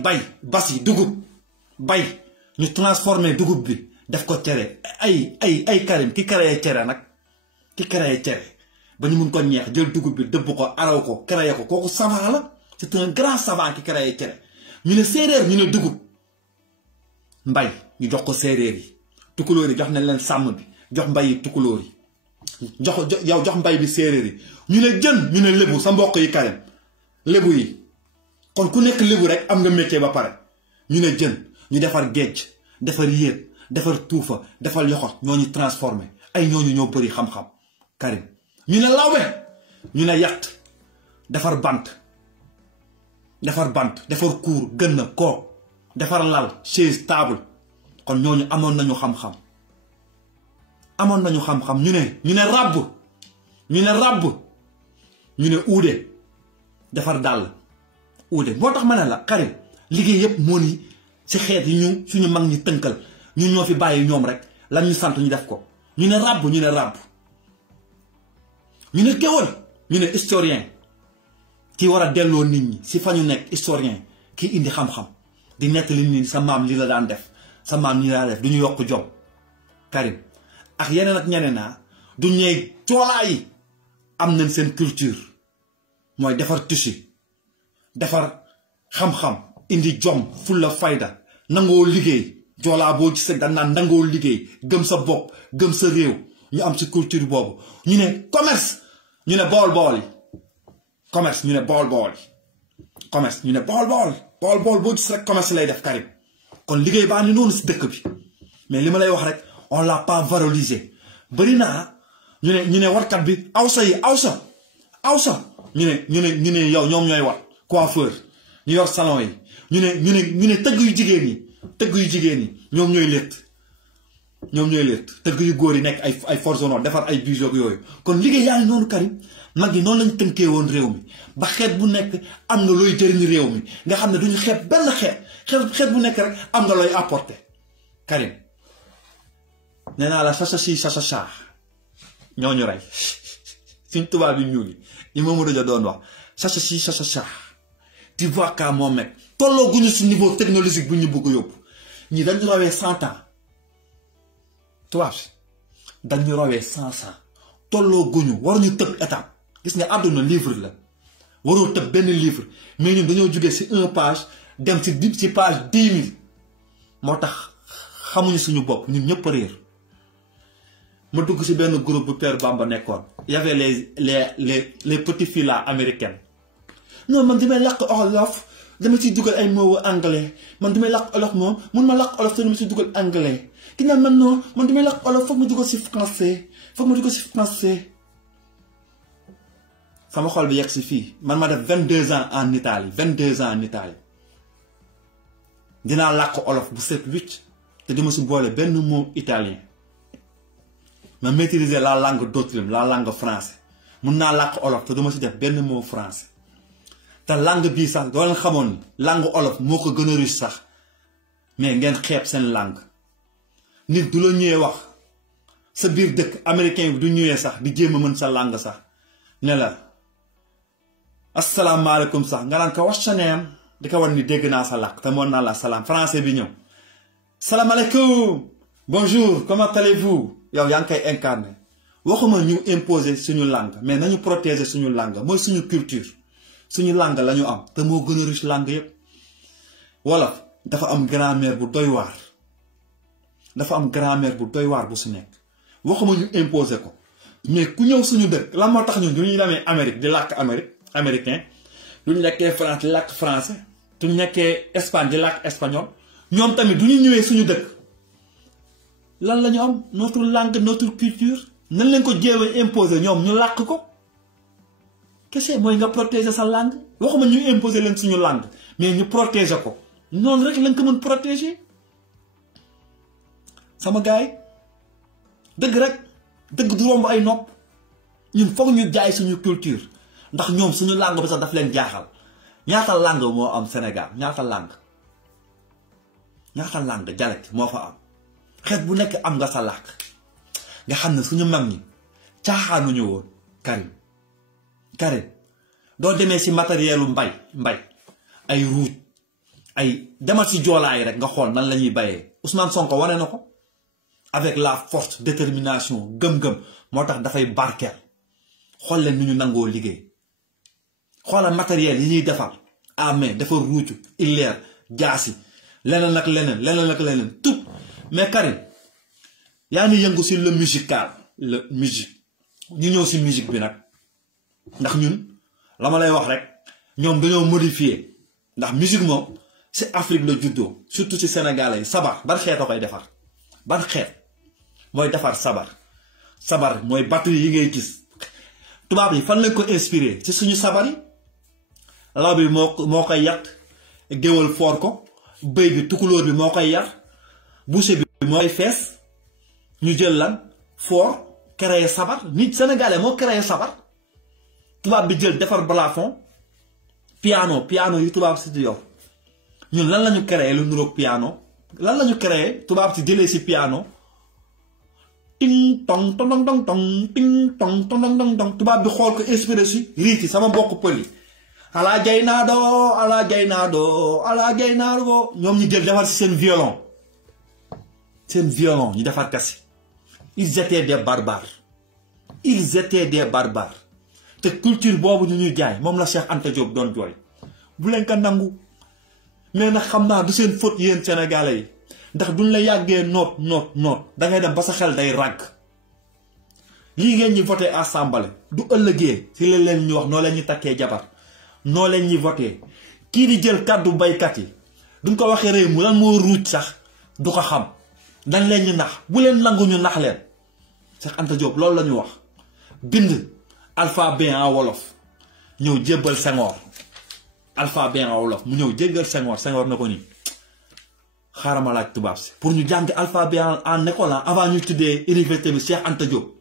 basi dugub bay ñu transformé dugub bi def ko cere ay Karim ki créé cere nag ki créé cere ba ñu mun ko ñeex jël dugub bi dëbb ko araw ko créé ko kooku savant la c'est un grand savant ki créé cere ñu ne séeréer ñu ne dugub mbay ñu jox ko séeréer yi tukulóor yi jox nañ leen sàmm bi jox mbay yi tukulóor yi jox mbay bi séeréer yi ñu ne jën ñu ne lébu sa mbokk yi Karim lébu yi kon ku nekk lébu rek am nga métier ba pare ñu ne jën ñu defar géej defar yéet defar tuufa defar yoxot ñoo ñu transformé ay ñooñu ñoo bëri xam-xam Karim ñu ne lawbe ñu ne yatt defar bant defar kuur gën na kook defar lal chaise table kon ñooñu amoon nañu xam-xam ñu ne ràbb ñu ne uude defar dàll uude moo tax ma ne la Karim liggéey yépp moo ni ci xeet yi suñu mag ñi tënkal ñun ñoo fi bàyyi ñoom rek lan ñu sant ñu def ko ñu ne ràbb ñu ne géwël ñu ne historien ki war a delloo nit ñi si fa ñu nekk historien kii indi xam-xam di nettali nit ñi sa maam li la daan def sa maam ñi laa def du ñu yokk jom Karim ak yeneen ak ñeneen naa du ñëw joolaa yi am nañ seen culture mooy defar tissu defar xam-xam indi jom fulla fayda nangoo liggéey joolaa boo gis rek dañ naan nangoo liggéey gëm sa bopp gëm sa réew ñu am ci culture boobu ñu ne commerce ñu ne bool-bool yi commerce ñu ne bool-bool yi commerce ñu ne bool-bool boo gis rek commerce lay def Karim kon liggéey baa ni noonu si dëkk bi mais li ma lay wax rek on l'a pas valorisé bëri naa ñu ne warkat bi awsa ñu ne yow ñoom ñooy wat coiffeur ñu yor salon yi ñu ne tëgg yu jigéen ñi ñoom ñooy létt tëgg yu góor yi nekk ay forgeron defar ay bijoux yooyu kon liggéey yaa ngi noonu Karim mag yi noonu lañ tënkee woon réew mi ba xeet bu nekk am nga looy jëriñ réew mi nga xam ne duñu xeeb benn xeet bu nekk rek am nga looy apporter Karim nee naa la sacha ñoo ñu rey suñ tubaab yi ñuul yi Mamadou Dia doon wax sacha tu vois qu'à moom mec tolloo guñu si niveau technologique bu ñu bëgg yóbbu ñi dañu rawee 100 ans tubaab si dañu rawee 100 ans tolloo guñu waruñu tëb étape gis nga àdduna livre la waroo tëb benn livre mais ñun dañoo jógee si 1 page dem si page 10 000 moo tax xamuñu suñu bopp ñun ñëpp a réer ma dugg si benn groupe bu Père Bamba nekkoon y avait les petites filles là américaines non man damay làkk olof dama ciy dugal ay mots anglais man damay làkk olof moom mun ma làkk olof te dama ciy dugal anglais ki naan man non man damay làkk olof foog ma dugal si français sama xol bi yegg si fii man ma def 22 ans en Italie dinaa làkk olof bu set wicc te dama si boole benn mot italien ma maîtriser la langue d'autrui la langue français mun naa làkk olof te dama si def benn mot français te langue bii sax doo leen xamoon ni langue olof moo ko gën a riche sax mais ngeen xeeb seen langue nit du la ñëwee wax sa biir dëkk américain bi du ñëwee sax di jéem a mën sa langue sax ne la asalaamaaleykum sax nga naan ko wax sa neem di ko war ni dégg naa sa làkk te mën naa la salaam français bi ñëw salaamaaleykum bonjour comment allez-vous yow yaa ngi koy incarné waxuma ñu imposer suñu langue mais nañu protéger suñu langue mooy suñu culture suñu langue la ñu am te moo gën a riche langue yépp wolof dafa am grammaire bu doy waar bu si nekk waxuma ñu imposer ko mais ku ñëw suñu dëkk lan moo tax ñun du ñu demee Amérique di làkk américain du ñu nekkee France di làkk français du ñu nekkee Espagne di làkk espagnol ñoom tamit du ñu ñëwee suñu dëkk lan la ñu am notre langue notre culture nan leen ko jéewee imposer ñoom ñu làkk ko kese mooy nga protéger sa langue waxuma ñu imposer leen suñu langue mais ñu protéger ko noonu rek lañ ko mën protéger sama gaay dëgg du romb ay nopp ñun foog ñu jaay suñu culture ndax ñoom suñu langue bi sax daf leen jaaxal ñaata langue moo am Sénégal ñaata langue dialecte moo fa am xeet bu nekk am nga sa làkk nga xam ne suñu mag ñi caaxaanuñu woon Karim doo demee si matérielu mbay ay ruuj ay demal si joolaay rek nga xool nan la ñuy bayee Ousmane Sonko wane na ko avec la force détermination gëm-gëm moo tax dafay barkeel xool leen ni ñu nangoo liggéey xoolal matériel yi ñuy defar amee dafa ruuju illeer jaasi leneen ak leneen tout mais Karim yaa ngi yëngu si le musique ñu ñëw si musique bi nag ndax ñun la ma lay wax rek ñoom dañoo modifier ndax musique moom si Afrique la juddoo surtout si Sénégalais yi sabar ban xeet a koy defar ban xeet mooy defar sabar mooy batterie yi ngay gis tubaab yi fan lañ ko inspiré ci suñu sabar yi law bi moo koy yàq géwal foor ko bëy bi tukulóor bi moo koy yar boucher bi mooy fees ñu jël lan foor créer sabar nit sénégalais moo créer sabar tubaab bi jël defar balafon piano yi tubaab si di yor ñun lan lañu créer lu nuroog piano lan lañu créer tubaab si jëlee si piano ting tong tong tong tong ting tong tong tong tong tubaab bi xool ko inspiré si riiti sama mbokk pël yi alaa jay naa doo ñoom ñu jël defar si seen violon seen violon ñu defar kasi. Ils étaient des barbares. Ils étaient des barbares. te culture boobu ñu ñuy jaay moom la Cheikh Anta Diop doon jooy bu leen ko nangu. mais nag xam naa du seen faute yéen sénégalais yi ndax duñ la yàggee noot da ngay dem ba sa xel day ràgg. lii ngeen ñi voté assemblée du ëllëgee si la leen ñu wax noo leen ñu takkee jabar noo leen ñi voté kii di jël kàddu baykat yi duñ ko waxee réew mu lan moo ruuj sax du ko xam dañ leen ñu nax bu leen nangu ñu nax leen. Cheikh Anta Diop loolu la ñu wax bind alphabet en wolof ñëw jébbal Senghor alphabet en wolof mu ñëw jéggal Senghor na ko nii xaaral ma laaj tubaab si pour ñu jàng alphabet en école avant ñu tuddee université bi Cheikh Anta Diop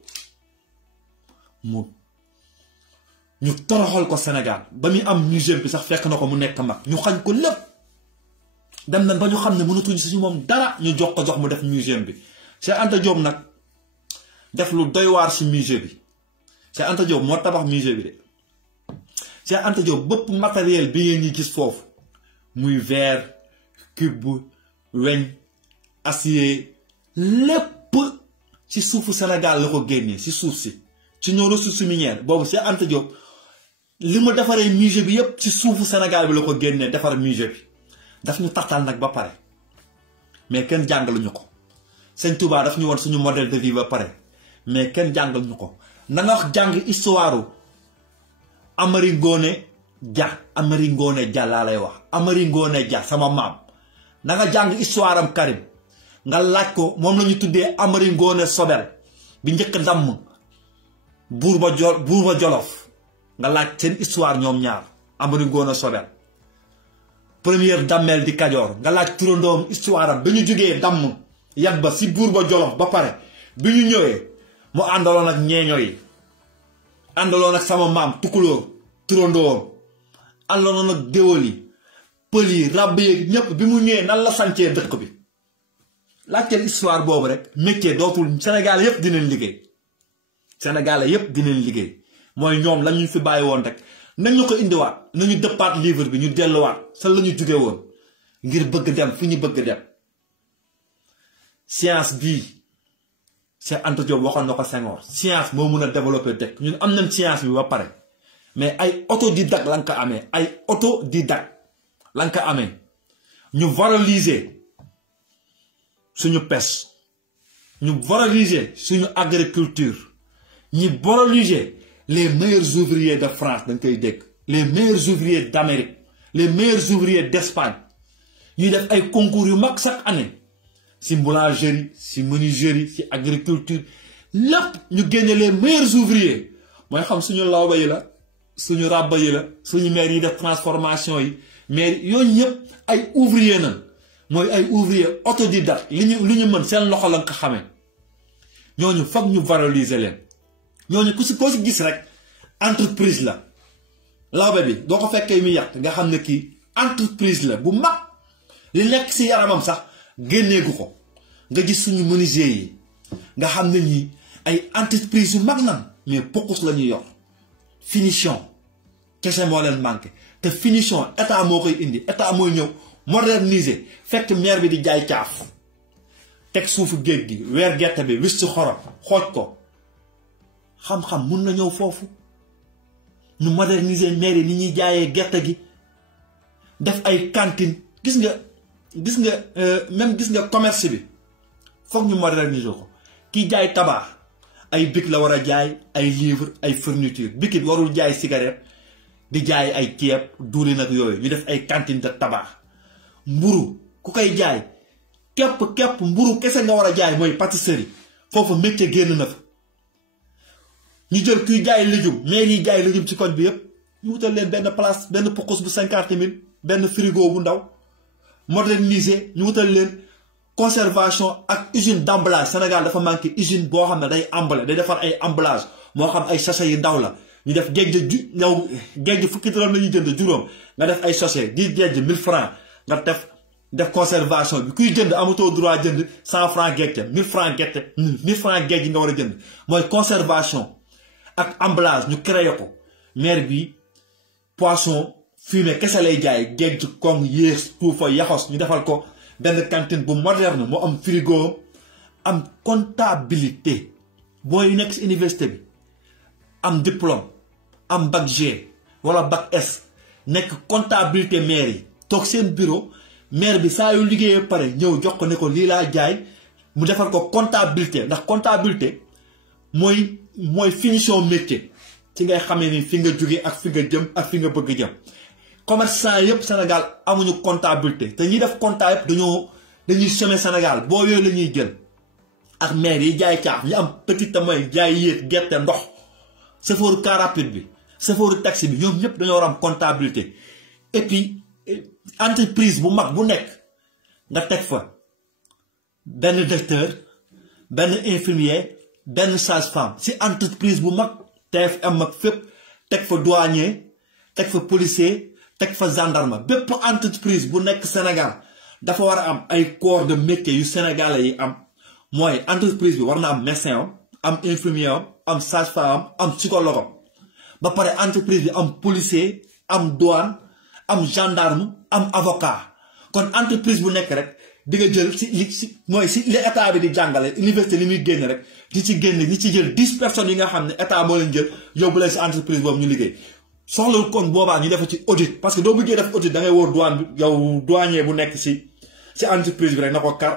ñu toroxal ko Sénégal ba muy am musée bi sax fekk na ko mu nekk mag ñu xañ ko lépp dem nañ ba ñu xam ne mënatuñu si moom dara ñu jox mu def musée bi Cheikh Anta Diop nag def lu doy waar si musée bi Cheikh Anta Diop moo tabax musée bi de Cheikh Anta Diop bëpp matériel bi ngeen ñi gis foofu muy verre cube weñ acier lépp ci suufu Sénégal la ko génnee si suuf si ci ñoo ressources minières boobu Cheikh Anta Diop li mu defaree musée bi yépp ci suufu Sénégal bi la ko génnee defar musée bi daf ñu taxtal nag ba pare mais kenn jàngaluñu ko Sëñ Touba daf ñu woon suñu modèle de vie ba pare mais kenn jàngaluñu ko na nga wax jàng histoire Amari Ngoone Dia laa lay wax Amari Ngoone Dia sama maam na nga jàng histoire am Karim nga laaj ko moom la ñu tuddee Amari Ngoone Sobel bi njëkk damm buur ba Jolof nga laaj seen histoire ñoom ñaar Amari Ngoone Sobel première dammeel di Kajoor nga laaj turandoom histoire am ba ñu jógee damm yat ba si buur ba Jolof ba pare bi ñu ñëwee mu àndaloon ak ñeeño yi àndaloon ak sama maam tukulóor turandoom àndaloon ak déwal yi pël yi ràbb yeeg ñépp bi mu ñëwee nan la sancee dëkk bi laajteel histoire boobu rek métier dootul Sénégal yépp dinañ liggéey Sénégal yépp dinañ liggéey mooy ñoom la ñu fi bàyyi woon rek nañu ko indiwaat nañu dëppaat livre bi ñu delluwaat sa la ñu jóge woon ngir bëgg dem fu ñu bëgg dem science bii Cheikh Anta Diop waxoon na ko Senghor science moo mun a développer dëkk ñun am nañ science bi ba pare mais ay autodidacte la nga ko amee ay autodidacte la nga ko amee ñu valoriser suñu pêche ñu valoriser suñu agriculture ñu valoriser les meilleurs ouvriers de France dañ koy dégg les meilleurs ouvriers d'Amérique les meilleurs ouvriers d'Espagne ñuy def ay concours yu mag chaque année si boulangerie si menuiserie si agriculture lépp ñu génne les meilleurs ouvriers mooy xam suñu lawba yi la suñu ràbba yi la suñu maire yi def transformation yi mais yooyu ñëpp ay ouvrier nañ mooy ay ouvrier autodidacte li ñu mën seen loxo la nga ko xamee ñooñu foog ñu valoriser leen ñooñu koo si gis rek entreprise la lawbe bi doo ko fekkee muy yàq nga xam ne kii entreprise la bu mag li nekk si yaramam sax génneegu ko nga gis suñu menuisier yi nga xam ne ñi ay entreprise yu mag nan mais pocus la ñuy yor finition kese moo leen manqué te finition état moo koy indi état mooy ñëw moderniser fekk maire bi di jaay caaf teg suufu géej gi weer gerte bi wis ci xorom xooj ko xam-xam mun na ñëw foofu ñu moderniser maire yi ni ñuy jaayee gerte gi def ay cantine gis nga même gis nga commerce bi foog ñu moderniser ko kii jaay tabac ay bic la war a jaay ay livre ay fourniture bikit warul jaay cigarette di jaay ay ceeb duuli nag yooyu ñu def ay cantine de tabac mburu ku koy jaay képp mburu kese nga war a jaay mooy pâtisserie foofu métier génn na fa ñu jël kuy jaay légume mais yi jaay légume ci koñ bi yépp ñu wutal leen benn place benn pokos bu 50 000 benn frigo bu ndaw moderniser ñu wutal leen conservation ak usine d'emballage Sénégal dafa manqué usine boo xam ne day emballé day defar ay emballage moo xam ay sachet yu ndaw la ñu def géej fukki dërëm la ñuy jënd juróom nga def ay sachet di géej 1000 francs nga def conservation bi kuy jënd amatoo droit jënd 100 francs géej 1000 francs géej 1000 francs géej nga war a jënd mooy conservation ak emballage ñu créé ko maire bi poisson fumé kese lay jaay géej koŋ yées tuufa yaxos ñu defal ko benn cantine bu moderne mu am frigo am comptabilité booy nekk si université bi am diplôme am bac G wala bac S nekk comptabilité maire yi toog seen bureau maire bi saa yu liggéeyee pare ñëw jox ko ne ko lii laa jaay mu defal ko comptabilité ndax comptabilité mooy finition métier ci ngay xamee ni fi nga jóge ak fi nga jëm ak fi nga bëgg jëm. commerçant yëpp Sénégal amuñu comptabilité te ñi def compta yëpp dañuy semer Sénégal boo yooyu la ñuy jël ak maire yi jaay caaf ñu am petite moyen jaay yéet gerte ndox chauffeur car rapide bi chauffeur taxi bi ñoom ñëpp dañoo war am comptabilité. Et puis entreprise bu mag bu nekk nga teg fa benn docteur benn infirmier benn sage-femme si entreprise bu mag TFM ak fépp teg fa douanier teg fa policier teg fa gendarme bépp entreprise bu nekk Sénégal dafa war a am ay corps de métier yu sénégalais yi am mooy entreprise bi war na am médecin am infirmier am sage-femme am psychologue ba pare entreprise bi am policier am douane am gendarme am avocat kon entreprise bu nekk rek di nga jël si li état bi di jàngale université li muy génn rek di ci jël 10 personnes yi nga xam ne état moo leen jël yóbbu leen si entreprise boobu ñu liggéey soxlawul kon boobaa ñu defa ci audit parce que doo bëggee def audit da ngay wóor douane bi yow douanier bu nekk si entreprise bi rek na ko kar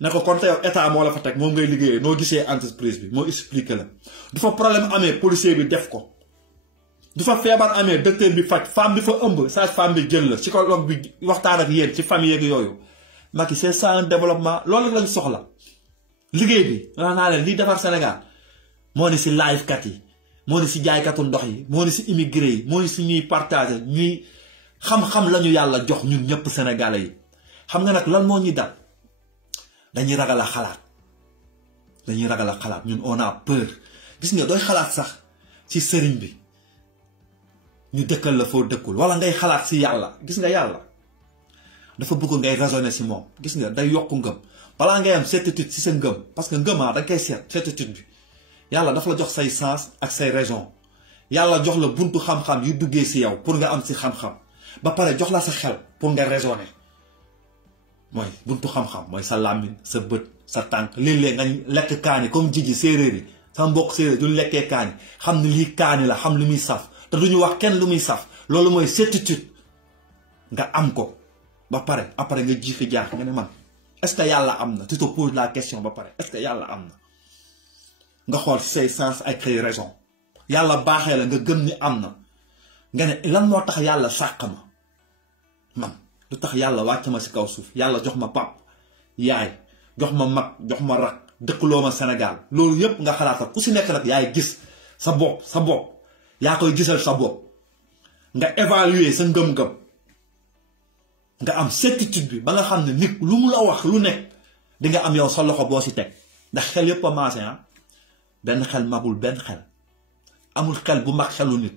na ko kon te yow état moo la fa teg moom ngay liggéeyee noo gisee entreprise bi moo expliqué la du fa problème amee policier bi def ko du fa feebar amee docteur bi faj femme bi fa ëmb sage-femme bi jël la psychologue bi waxtaan ak yéen ci famille yeeg yooyu Macky c'est ça un développement loolu lañ soxla liggéey bi wax naa leen liy defar Sénégal moo ne si live kat yi moo ne si jaaykatu ndox yi moo ne si immigré yi moo ne si ñuy partager ñuy xam-xam lañu yàlla jox ñun ñëpp sénégalais yi xam nga nag lan moo ñuy dal dañuy ragal a xalaat ñun on a peur gis nga dooy xalaat sax ci sëriñ bi ñu dëkkal la foo dëkkul wala ngay xalaat si yàlla gis nga yàlla dafa bëgg ngay raisonner si moom gis nga day yokku ngëm balaa ngay am certitude si sa ngëm parce que ngëm da koy seet certitude bi yàlla dafa la jox say sens ak say raison yàlla jox la buntu xam-xam yu duggee si yow pour nga am si xam-xam ba pare jox la sa xel pour nga raisonner mooy buntu xam-xam mooy sa làmmiñ sa bët sa tànk léeg-léeg nga lekk kaani comme jiji séeréer yi sa mbokk séeréer du lekkee kaani xam ne lii kaani la xam lu muy saf te duñu wax kenn lu muy saf loolu mooy certitude nga am ko ba pare après nga jiixi jaax nga ne man est-ce que yàlla am na tu te poses la question ba pare est-ce que yàlla am na nga xool si say sens ak say raison yàlla baaxee la nga gëm ni am na nga ne lan moo tax yàlla sàq ma man lu tax yàlla wàcc ma si kaw suuf yàlla jox ma pap yaay jox ma mag jox ma rak dëkkaloo ma Sénégal loolu yépp nga xalaat ku si nekk nag yaay gis sa bopp yaa koy gisal sa bopp nga évaluer sa ngëm-ngëm nga am certitude bi ba nga xam ne nit lu mu la wax lu nekk di nga am yow sa loxo boo si teg ndax xel yépp a maase benn xel magul benn xel amul xel bu mag xelu nit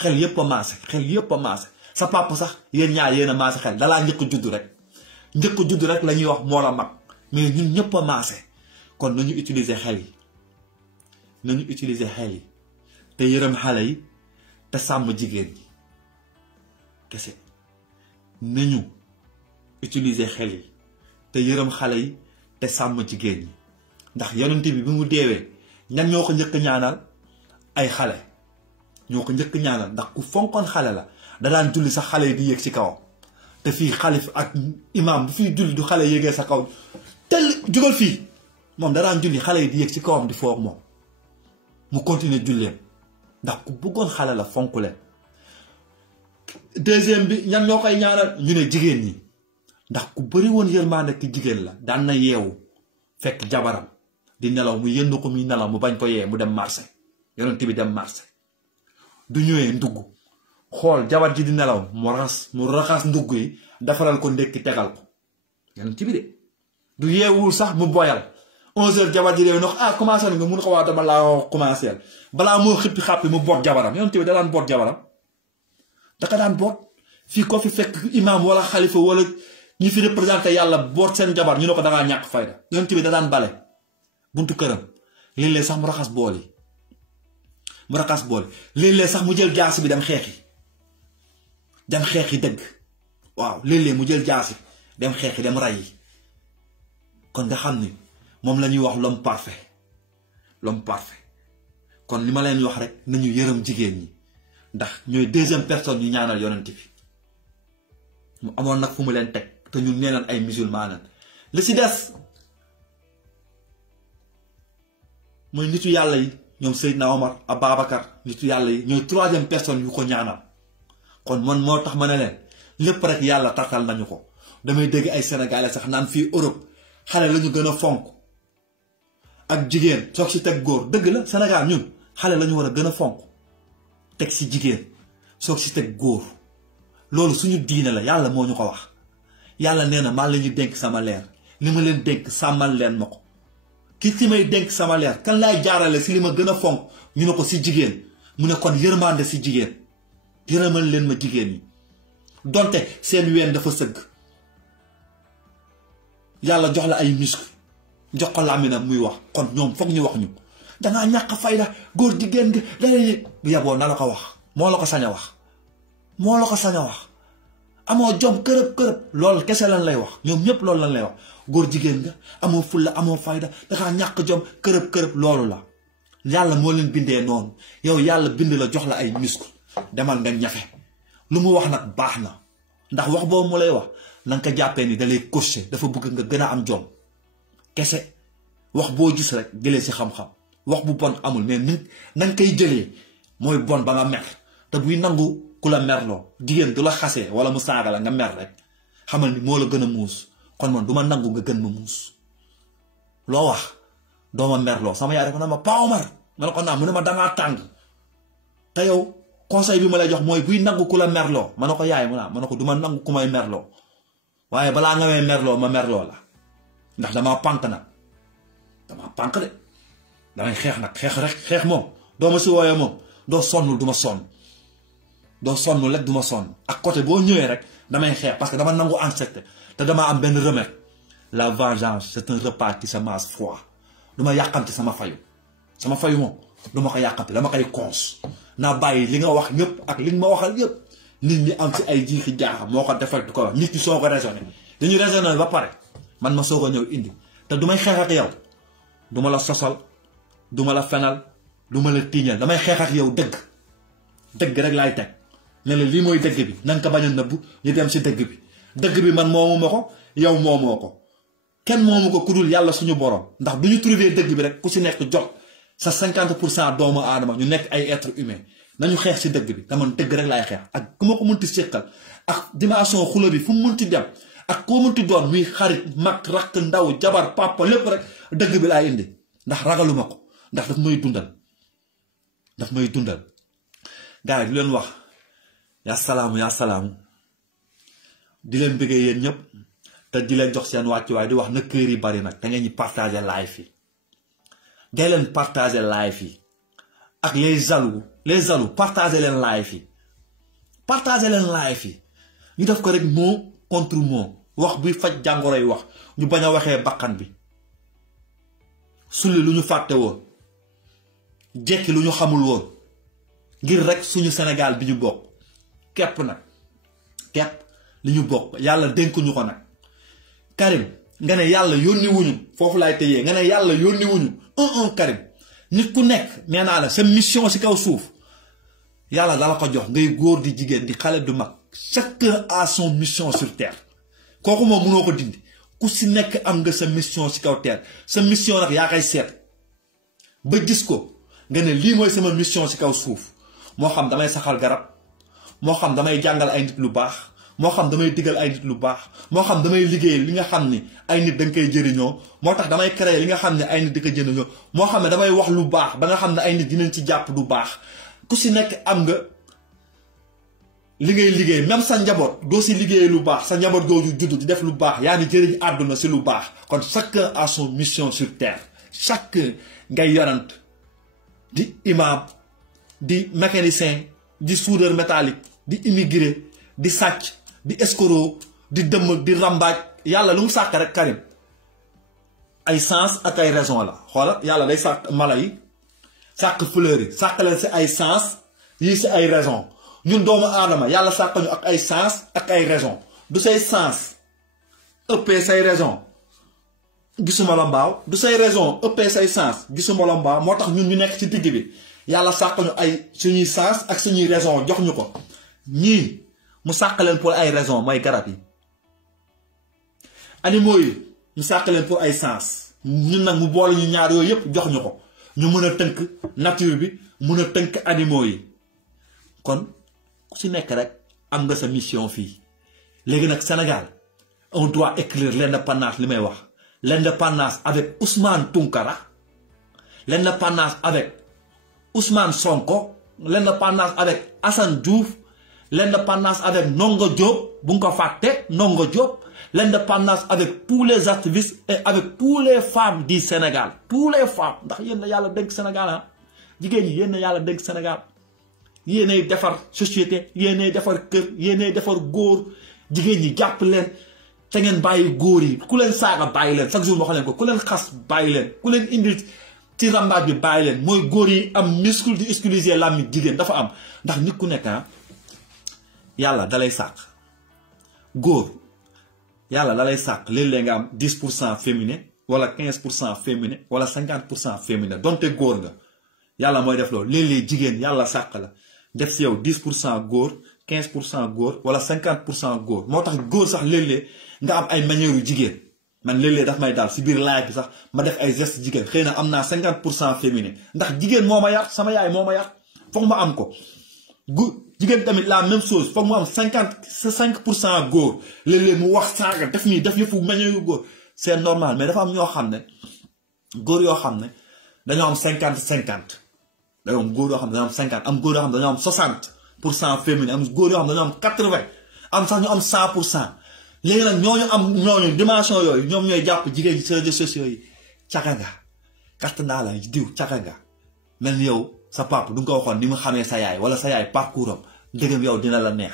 xel yépp a maase sa papa sax yéen ñaar yéen a maase xel dalaa njëkk judd rek la ñuy wax moo la mag mais ñun ñëpp a maase kon nañu utiliser xel yi te yërëm xale yi te sàmm jigéen ñi kese nañu utiliser xel yi te yërëm xale yi te sàmm jigéen ñi ndax yonent bi mu deewee ñan ñoo ko njëkk ñaanal ay xale ñoo ko njëkk ñaanal ndax ku fonkoon xale la da daan julli sax xale yi di yéeg ci kawam te fii xalif ak imam bu fiy julli du xale yéegee sa kaw tel jugal fii moom da daan julli xale yi di yéeg ci kawam di foog moom mu continuer julleem ndax ku bëggoon xale la fonk leen deuxième bi ñan ñoo koy ñaanal ñu ne jigéen ñi ndax ku bëri woon yërmande ki jigéen la daan na yeewu fekk jabaram di nelaw mu yëndu ko muy nelaw mu bañ ko yee mu dem marché yonent bi dem marché du ñëwee ndugg xool jabar ji di nelaw mu raxas ndugg yi defaral ko ndékki tegal ko yonent bi de du yeewul sax mu boyal 11h jabar ji réew ndox commencé na nga mun ko waa dama laa commencé balaa moo xippi xàppi mu boot jabaram yonent bi da daan boot jabaram daka daan boot fii ko fi fekk imam wala xalifa wala ñi fi représenté yàlla boot seen jabar ñu ne ko dangaa ñàkk fayda yonent bi da daan bale buntu këram léeg-léeg sax mu raxas bool yi léeg-léeg sax mu jël jaasi bi dem xeexi dëgg waaw léeg-léeg mu jël jaasi dem xeexi dem ray yi kon nga xam ni moom la ñuy wax l'homme parfait l'homme parfait. kon li ma leen wax rek nañu yërëm jigéen ñi ndax ñooy deuxième personne ñu ñaanal yonent bi mu amoon nag fu mu leen teg te ñun nee nañ ay musulman lañ li si des mooy nitu yàlla yi ñoom Seydina Omar Ababacar nitu yàlla yi ñooy troisième personne yu ko ñaanal kon man moo tax ma ne leen lépp rek yàlla tartal nañu ko. damay dégg ay sénégalais sax naan fii Europe xale la ñu gën a fonk ak jigéen soog si teg góor dëgg la Sénégal ñun xale la ñu war a gën a fonk teg si jigéen soog si teg góor loolu suñu diine la yàlla moo ñu ko wax yàlla nee na maa la ñu dénk sama leer li ma leen dénk sàmmal leen ma ko ki ci may dénk sama leer kan laay jaarale si li ma gën a fonk ñu ne ko si jigéen mu ne kon yërmande si jigéen yërëmal leen ma jigéen ñi donte seen ween dafa sëgg yàlla jox la ay muscle jox ko làmminam muy wax kon ñoom foog ñu wax ñu dangaa ñàkk fayda góor jigéen nga dangay bu yeboo na la ko wax moo la ko sañ a wax moo la ko sañ a wax amoo jom kërëb loolu kese lan lay wax ñoom ñëpp loolu lan lay wax góor jigéen nga amoo fulla amoo fayda dangaa ñàkk jom kërëb loolu la yàlla moo leen bindee noonu yow yàlla bind la jox la ay muscle demal nga ñafe lu mu wax nag baax na ndax wax boobu mu lay wax na nga ko jàppee ni da lay coacher dafa bëgg nga gën a am jom kese wax boo gis rek jëlee si xam-xam wax bu bon amul mais nit na nga koy jëlee mooy bon ba nga mer te buy nangu ku la merloo jigéen du la xasee wala mu saaga la nga mer rek xamal ni moo la gën a muus kon man du ma nangu nga gën ma muus loo wax doo ma merloo sama yaay dafa na ma Pa Omar ma ne ko naa mu ne ma dangaa tàng te yow conseil bi ma lay jox mooy buy nangu ku la merloo ma ne ko yaay mu naa ma ne ko du ma nangu ku may merloo waaye balaa nga may merloo ma merloo la ndax damaa pànk nag damaa pànk de damay xeex nag xeex moom doo ma si wooyee moom doo sonnul du ma sonn doo sonn rek du ma sonn ak côté boo ñëwee rek damay xeex parce que dama nangu accepté te dama am benn remède la vengeance c'est un repas qui se mange froid du ma yàqamti sama fayu moom du ma ko yàqamti dama koy cons naa bàyyi li nga wax ñëpp ak li nga ma waxal yëpp nit ñi am ci ay jiixi jaaxa moo ko defal du ko wax nit ñi soo ko raisonné dañuy raisonné ba pare man ma soog a ñëw indi te du may xeex ak yow du ma la sosal du ma la fenal du ma la tiiñal damay xeex ak yow dëgg rek laay teg ne la lii mooy dëgg bi na nga ko bañ a nëbbu ñu dem si dëgg bi man moomu ma ko yow moomoo ko kenn moomu ko ku dul yàlla suñu borom ndax bu ñu trouvé dëgg bi rek ku si nekk jot sa 50% doomu aadama ñu nekk ay être humain nañu xeex si dëgg bi te man dëgg rek laay xeex ak ku ma ko mënti séqal ak dimension xula bi fu mu mënti dem ak koo mënti doon muy xarit mag rakk ndaw jabar papa lépp rek dëgg bi laay indi ndax ragaluma ko ndax daf may dundal gars yi di leen wax yaa salaamu di leen bëggee yéen ñëpp te di leen jox seen wàccuwaay di wax na kër yi bari nag da ngeen ñu partager live yi ngay leen partager live yi ak les jaloux partager leen live yi ñu def ko rek mot contre mot wax buy faj jàngoro yi wax ñu bañ a waxee bakkan bi sulli lu ñu fàtte woon jekki lu ñu xamul woon ngir rek suñu Sénégal bi ñu bokk képp li ñu bokk yàlla dénkuñu ko nag Karim nga ne yàlla yónni wuñu foofu laay tëjee nga ne yàlla yónni wuñu Karim nit ku nekk nee naa la sa mission si kaw suuf yàlla dala ko jox ngay góor di jigéen di xale du mag chacun a son mission sur terre kooku moom mënoo ko dindi ku si nekk am nga sa mission si kaw terre sa mission nag yaa koy seet ba gis ko nga ne lii mooy sama mission si kaw suuf moo xam damay saxal garab moo xam damay jàngal ay nit lu baax moo xam damay digal ay nit lu baax moo xam damay liggéey li nga xam ni ay nit da nga koy jëriñoo moo tax damay créer li nga xam ne ay nit di ko jëriñoo moo xam ne damay wax lu baax ba nga xam ne ay nit dinañ ci jàpp du baax ku si nekk am nga li ngay liggéey même sa njaboot doo si liggéey lu baax sa njaboot googu judd di def lu baax yaa ni jëriñ àdduna si lu baax kon chacun a son mission sur terre chacun ngay yorant di imam di mécanicien di soudeur métallique di immigré di sàcc di escroc di dëmm di rambaaj yàlla lu mu sàkk rek Karim ay sens ak ay raison la xoola yàlla day sàkk mala yi sàkk fleur yi sàkk leen si ay sens yii si ay raison ñun doomu aadama yàlla sàkk ñu ak ay sens ak ay raison du say sens ëppee say raison gisuma la mbaaw du say raison ëppee say sens gisuma la mbaaw moo tax ñun ñu nekk ci digg bi yàlla sàq ñu ay suñuy sens ak suñuy raison jox ñu ko ñii mu sàq leen pour ay raison mooy garab yi animaux yi mu sàq leen pour ay sens ñun nag mu boole ñu ñaar yooyu yëpp jox ñu ko ñu mën a tënk nature bi mën a tënk animaux yi kon ku ci nekk rek am nga sa mission fii léegi nag Sénégal on doit écrire l'indépendance li may wax l'indépendance avec Ousmane Tounkara l'indépendance avec Ousmane Sonko l'indépendance avec Assane Diouf l'indépendance avec Ndongo Diop bu nga ko fàtte Ndongo Diop l'indépendance avec tous les activistes et avec tous les femmes du Sénégal tous les femmes ndax yéen na yàlla dénk Sénégal ah jigéen ñi yéen na yàlla dénk Sénégal yéenay defar société yéenay defar kër yéenay defar góor jigéen ñi jàpp leen te ngeen bàyyi góor yi ku leen saaga bàyyi leen chaque jour ma wax leen ko ku leen xas bàyyi leen ku leen indil ci rambaaj bi bàyyi leen mooy góor yi am muscle di utiliser làmmiñ jigéen dafa am ndax nit ku nekk ah yàlla dalay sàq góor yàlla dalay sàq léeg-léeg nga am 10% féminin wala 15% féminin wala 50% féminin donte góor nga yàlla mooy def loolu léeg-léeg jigéen yàlla sàq la def si yow 10% góor 15% góor wala 50% góor moo tax góor sax léeg-léeg nga am ay manière yu jigéen man léeg-léeg daf may daal si biir live bi sax ma def ay gestes jigéen xëy na am naa 50% féminin ndax jigéen moo ma yar sama yaay moo ma yar foog ma am ko jigéen tamit la même chose foog mu am 55% góor léeg-léeg mu wax saaga def nii def yëfu manière yu góor c'est normal mais dafa am ñoo xam ne góor yoo xam ne dañoo am 50-50 dañoo am góor yoo xam ne dañoo am 50 am góor yoo xam ne dañoo am 60% féminin am góor yoo xam ne dañoo am 80 am sax ñu am 100%. léegi nag ñooñu dimension yooyu ñoom ñooy jàpp jigéen ñi ci réseaux sociaux yi caga nga carte naa la diw caga nga mel ni yow sa papa du nga ko waxoon ni mu xamee sa yaay wala sa yaay parcours am dëggam yow dina la neex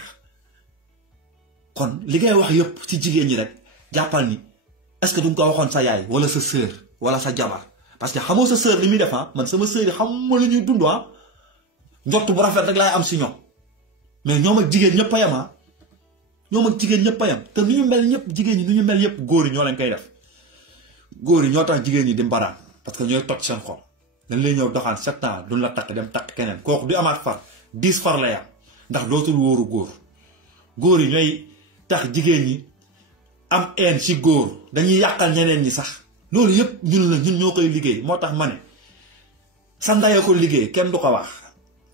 kon li ngay wax yëpp ci jigéen ñi rek jàppal ni est-ce que du nga ko waxoon sa yaay wala sa sœur wala sa jabar parce que xamoo sa sœur li muy def man sama sœur yi xamuma lu ñuy dund njott bu rafet rek laay am si ñoom mais ñoom ak jigéen ñëpp a yem ñoom ak jigéen ñëpp a yem te nu ñu mel ñëpp jigéen ñi nu ñu mel yëpp góor yi ñoo leen koy def góor yi ñoo tax jigéen ñi di mbaraan parce que ñooy toj seen xol dañ lay ñëw doxaan 7 ans duñ la takk dem takk keneen kooku du amaat far 10 far la yam ndax dootul wóoru góor yi ñooy tax jigéen ñi am haine si góor dañuy yàqal ñeneen ñi sax loolu yëpp ñun ñoo koy liggéey moo tax ma ne sa ndaya ko liggéey kenn du ko wax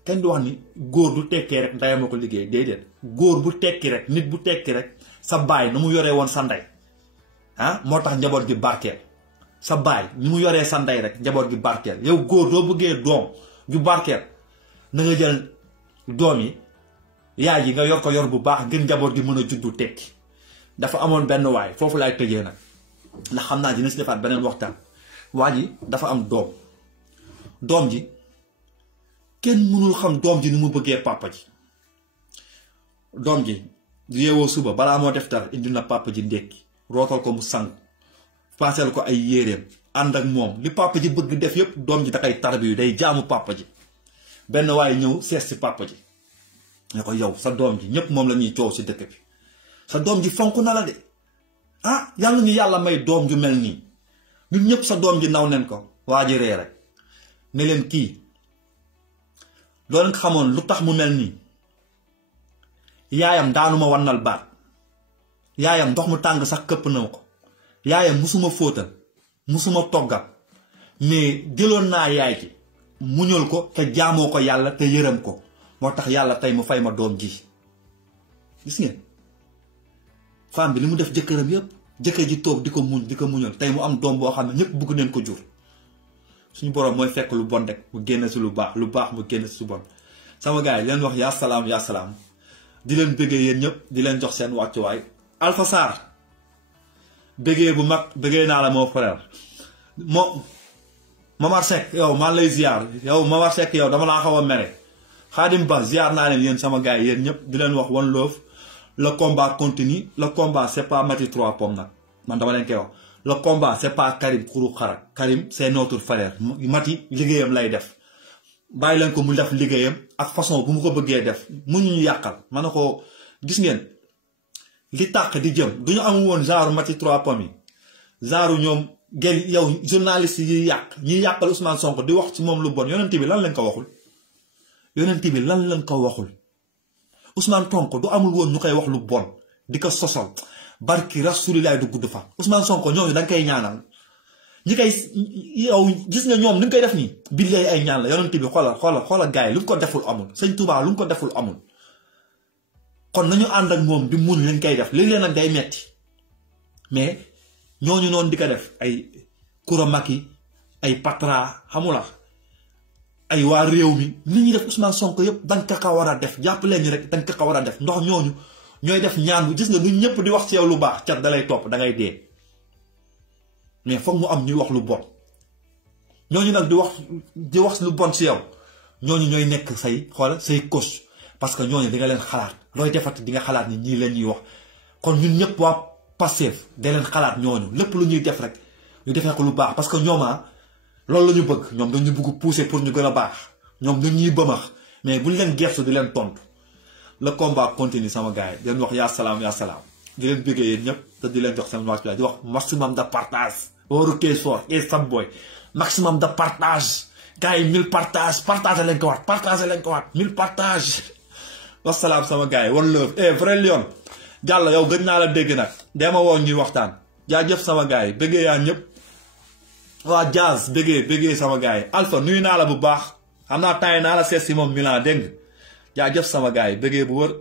kenn du wax ni góor du tekkee rek ndayam a ko liggéey déedéet góor bu tekki rek nit bu tekki rek sa baay nu mu yoree woon sa ndey moo tax njaboot gi barkeel sa baay ni mu yoree sa ndey rek njaboot gi barkeel yow góor doo bëggee doom ju barkeel na nga jël doom yi yaay ji nga yor ko yor bu baax ngir njaboot gi mën a juddu tekki dafa amoon benn waay foofu laay tëjee nag ndax xam naa dina si defaat beneen waxtaan waa ji dafa am doom ji kenn mënul xam doom ji ni mu bëggee papa ji doom ji yeewoo suba balaa moo def dara indi na papa ji ndékki rootal ko mu sang paaseel ko ay yéreem ànd ak moom li papa ji bëgg def yëpp doom ji da koy tarbiyu day jaamu papa ji benn waaye ñëw sees si papa ji ne ko yow sa doom ji ñëpp moom la ñuy coow si dëkk bi sa doom ji fonk na la de yàlla ñu yàlla may doom ju mel nii ñun ñëpp sa doom ji naw nen ko waa ji ree rek ne leen kii doo leen xamoon lu tax mu mel nii yaayam daanuma wannal baat yaayam ndox mu tàng sax këpp na ko yaayam musuma fóotal musuma toggal mais jëloon naa yaay ji muñal ko te jaamoo ko yàlla te yërëm ko moo tax yàlla tey mu fay ma doom ji gis ngeen femme bi li mu def jëkkëram yëpp jëkkër ji toog di ko muñal tey mu am doom boo xam ne ñëpp bëgg neen ko jur suñu borom mooy fekk lu bon rek mu génn si lu baax mu génn si su bon sama gars yi leen wax yaa salaam di leen bëggee yéen ñëpp di leen jox seen wàccuwaay Alpha Sarr bëggee bu mag bëggee naa la moo frère Mamar Seck yow maa lay ziar yow Mamar Seck yow dama laa xaw a mere Khadim Ba ziar naa leen yéen sama gars yi yéen ñëpp di leen wax one love le combat continue le combat c'est pas Mati 3 pommes nag man dama leen koy wax le combat c'est pas Karim Xuru Xarak Karim c'est notre frère Mati liggéeyam lay def bàyyi leen ko mu def liggéeyam ak façon bu mu ko bëggee def mu ñu yàqal ma ne ko gis ngeen li tàq di jëm du ñu am woon genre Mati 3 pommes yi genre ñoom ngeen yow journaliste yi yàq ñi yàqal Ousmane Sonko di wax ci moom lu bon yonent bi lan lañ ko waxul yonent bi lan lañ ko waxul Ousmane Sonko du amul woon ñu koy wax lu bon di ko sosal barki rasulilaay du gudd fa Ousmane Sonko ñooñu da nga koy ñaanal ñi koy yow gis nga ñoom ni nga koy def nii billaay ay ñaan la yonent bi xoola gars yi lu mu ko deful amul sëñ Touba lu mu ko deful amul kon nañu ànd ak moom di muñ lañ koy def léeg-léeg nag day metti mais ñooñu noonu di ko def ay Kouramaki ay Patra xamula ay waa réew mi li ñuy def Ousmane Sonko yëpp danga ko war a def jàpp leen ñi rek danga ko war a def ndox ñooñu ñooy def ñaan bu gis nga du ñëpp di wax ci yow lu baax cat dalay topp da ngay dee mais foog mu am ñuy wax lu bon ñooñu nag di wax lu bon ci yow ñooñu ñooy nekk say xool say coach parce que ñooñu di nga leen xalaat looy defati di nga xalaat ni ñii leen ñuy wax kon ñun ñëpp waa Pastef da leen xalaat ñooñu lépp lu ñuy def rek ñu defee ko lu baax parce que ñooma loolu la ñu bëgg ñoom dañu bëgg pousser pour ñu gën a baax ñoom dañuy bëmax mais buñ leen gertu di leen tontu le combat continue sama gars yi di leen wax yaa salaam di leen bëggee yéen ñëpp te di leen jox seen wax di wax maximum de partage waru kees fort et sam boy maximum de partage gars yi 1000 partage partagé leen ko waat 1000 partage wasalaam sama gars yi one love vrai lion jàll yow gën naa la dégg nag dema woo ñuy waxtaan jaajëf sama gars yi bëggee yaa ñëpp waa Jazz bëggee sama gars yi Alpha nuyu naa la bu baax xam naa temps yi naa la seet si moom Milan dégg nga jaajëf sama gars yi bëggee bu wër